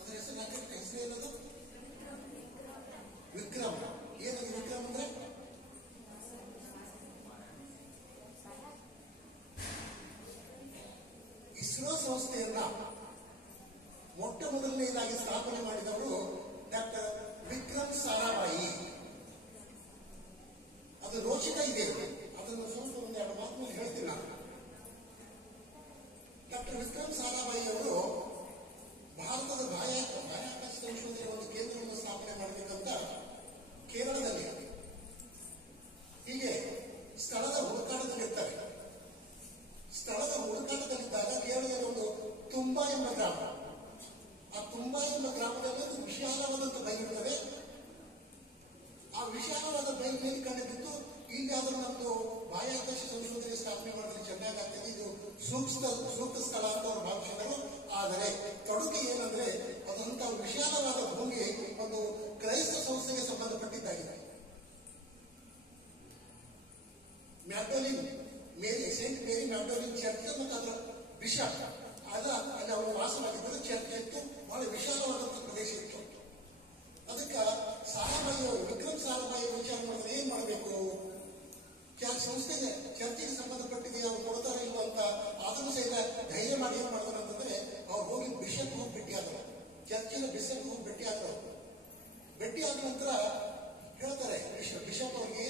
ಅದರ ಹೆಸರು ಏನದು? ವಿಕ್ರಮ್. ಏನದು ವಿಕ್ರಮ್ ಅಂದ್ರೆ? ಇಸ್ರೋ ಸಂಸ್ಥೆಯನ್ನ ಮೊಟ್ಟ ಮೊದಲನೆಯದಾಗಿ ಸ್ಥಾಪನೆ ಮಾಡಿದವರು ಡಾಕ್ಟರ್ ವಿಕ್ರಮ್ ಸಾರಾಭಾಯಿ. ಅದು ರೋಚಕ ಇದೆ, ಅದನ್ನು ಸ್ವಲ್ಪ ಒಂದೆರಡು ಮಾತನ್ನು ಹೇಳ್ತೀನಿ ನಾನು. ಡಾಕ್ಟರ್ ವಿಕ್ರಮ್ ಸಾರಾಭಾಯಿ ಅವರು ಭಾರತದ ಬಾಹ್ಯಾಕಾಶ ಸಂಶೋಧನೆ ಒಂದು ಕೇಂದ್ರವನ್ನು ಸ್ಥಾಪನೆ ಮಾಡಬೇಕಂತ ಕೇರಳದಲ್ಲಿ ಹೀಗೆ ಸ್ಥಳದ ಹುಡುಕಾಟದಲ್ಲಿರ್ತಾರೆ. ಸ್ಥಳದ ಹುಡುಕಾಟದಲ್ಲಿದ್ದಾಗ ಕೇರಳದಲ್ಲಿ ಒಂದು ತುಂಬಾ ಎಂಬ ಗ್ರಾಮ, ಆ ತುಂಬಾ ಎಂಬ ಗ್ರಾಮದಲ್ಲಿ ಒಂದು ವಿಶಾಲವಾದಂಥ ಬೈಲಿರ್ತದೆ. ಆ ವಿಶಾಲವಾದ ಬೈಲಿನಲ್ಲಿ ಕಂಡುಬಿದ್ದು ಇಲ್ಲಿ ಆದರೂ ನಮ್ಮದು ಬಾಹ್ಯಾಕಾಶ ಸಂಶೋಧನೆ ಸ್ಥಾಪನೆ ಮಾಡಿದ್ರೆ ಚೆನ್ನಾಗಾಗ್ತದೆ, ಇದು ಸೂಕ್ತ ಸ್ಥಳ ಅಂತ ಅವರು ಭಾವಿಸಿದರು. ಆದರೆ ತೊಡಕು ಏನಂದ್ರೆ ಅದಂತ ವಿಶಾಲವಾದ ಭೂಮಿ ಒಂದು ಕ್ರೈಸ್ತ ಸಂಸ್ಥೆಗೆ ಸಂಬಂಧಪಟ್ಟಿದ್ದಾಗಿದೆ. ಮ್ಯಾಗ್ಡಲಿನ್ ಸೇಂಟ್ ಮೇರಿ ಮ್ಯಾಗ್ಡಲಿನ್ ಚರ್ಚ್ ಮತ್ತು ಅದರ ಬಿಷಪ್ ಅಲ್ಲಿ ಅವರು ವಾಸವಾಗಿದ್ದರು. ಚರ್ಚ್ ಇತ್ತು, ಬಹಳ ವಿಶಾಲವಾದಂಥ ಚರ್ಚಿನ ಬಿಷಪ್ ಭೇಟಿ ಆದ್ರು. ಭೇಟಿ ಆದ ನಂತರ ಹೇಳ್ತಾರೆ ಬಿಷಪ್ ಅವರಿಗೆ,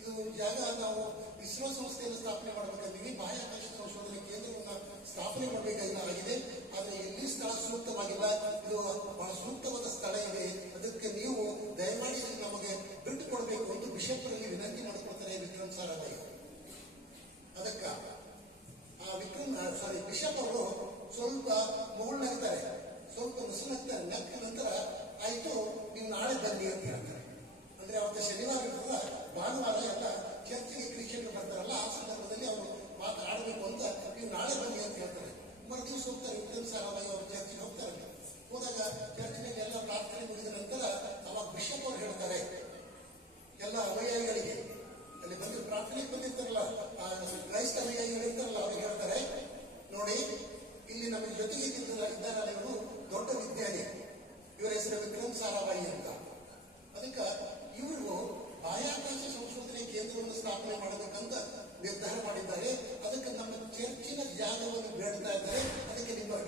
ಇದು ಜಾಗ ನಾವು ಇಸ್ರೋ ಸಂಸ್ಥೆಯನ್ನು ಸ್ಥಾಪನೆ ಮಾಡಬೇಕಂತೀವಿ, ಬಾಹ್ಯಾಕಾಶ ಸಂಶೋಧನೆ ಕೇಂದ್ರವನ್ನ ಸ್ಥಾಪನೆ ಮಾಡಬೇಕಾಗಿದೆ. ಆದರೆ ಎಲ್ಲಿ ಸ್ಥಳ ಸೂಕ್ತವಾಗಿಲ್ಲ, ಇದು ಬಹಳ ಸೂಕ್ತವಾದ ಸ್ಥಳ ಇದೆ, ಅದಕ್ಕೆ ನೀವು ದಯಮಾಡಿ ನಮಗೆ ಬಿಟ್ಟು ಕೊಡಬೇಕು ಎಂದು ಬಿಷಪ್ನಲ್ಲಿ ವಿನಂತಿ ಮಾಡಿಕೊಡ್ತಾರೆ ವಿಕ್ರಮ್ ಸಾರಾಭಾಯಿ. ಅದಕ್ಕ ಬಿಷಪ್ ಅವರು ಸ್ವಲ್ಪ ಮುಗುಳ್ನಾಗ್ತಾರೆ, ಸ್ವಲ್ಪ ನಸುನಾಗ್ತಾರೆ. ನಕ್ಕ ನಂತರ ಆಯ್ತು, ನೀವು ನಾಳೆ ಬನ್ನಿ ಅಂತ ಹೇಳ್ತಾರೆ. ಅಂದ್ರೆ ಅವತ್ತು ಶನಿವಾರ ಇರ್ತದ, ಭಾನುವಾರ ಎಲ್ಲ ಚರ್ಚಿಗೆ ಕ್ರಿಶ್ಚಿಯನ್ರು ಬರ್ತಾರಲ್ಲ, ಆ ಸಂದರ್ಭದಲ್ಲಿ ಅವರು ಮಾತಾಡಬೇಕು ಅಂತ ನೀವು ನಾಳೆ ಬನ್ನಿ ಅಂತ ಹೇಳ್ತಾರೆ. ಮರುದಿವ್ಸ ಹೋಗ್ತಾರೆ ವಿಕ್ರಮ್ ಸಾರಾಭಾಯಿ ಅವರು ಚರ್ಚಿಗೆ ಹೋಗ್ತಾರೆ. ಹೋದಾಗ ಚರ್ಚಿನಲ್ಲಿ ಎಲ್ಲ ಪ್ರಾರ್ಥನೆ ಮುಗಿದ ನಂತರ ಅವಾಗ ಬಿಷಪ್ ಅವರು ಹೇಳ್ತಾರೆ ಎಲ್ಲ ಅನುಯಾಯಿಗಳಿಗೆ, ಅಲ್ಲಿ ಬಂದು ಪ್ರಾರ್ಥನೆಗೆ ಬಂದಿರ್ತಾರಲ್ಲ ಕ್ರೈಸ್ತ ಅನುಯಾಯಿಗಳು ಇರ್ತಾರಲ್ಲ, ಅವ್ರಿಗೆ ಹೇಳ್ತಾರೆ, ನೋಡಿ ಇಲ್ಲಿ ನಮ್ಮ ಜೊತೆಗೆ ಇದ್ದಾರಲ್ಲ, ಇವರು ದೊಡ್ಡ ವಿಜ್ಞಾನಿ, ಇವರ ಹೆಸರು ವಿಕ್ರಮ್ ಸಾರಾಭಾಯಿ ಅಂತ. ಅದಕ್ಕೆ ಇವರು ಬಾಹ್ಯಾಕಾಶ ಸಂಶೋಧನೆ ಕೇಂದ್ರವನ್ನು ಸ್ಥಾಪನೆ ಮಾಡಬೇಕಂತ ನಿರ್ಧಾರ ಮಾಡಿದ್ದಾರೆ. ಅದಕ್ಕೆ ನಮ್ಮ ಚರ್ಚಿನ ಜಾಗವನ್ನು ಬೇಡ್ತಾ ಇದ್ದಾರೆ. ಅದಕ್ಕೆ ನಿಮ್ಮ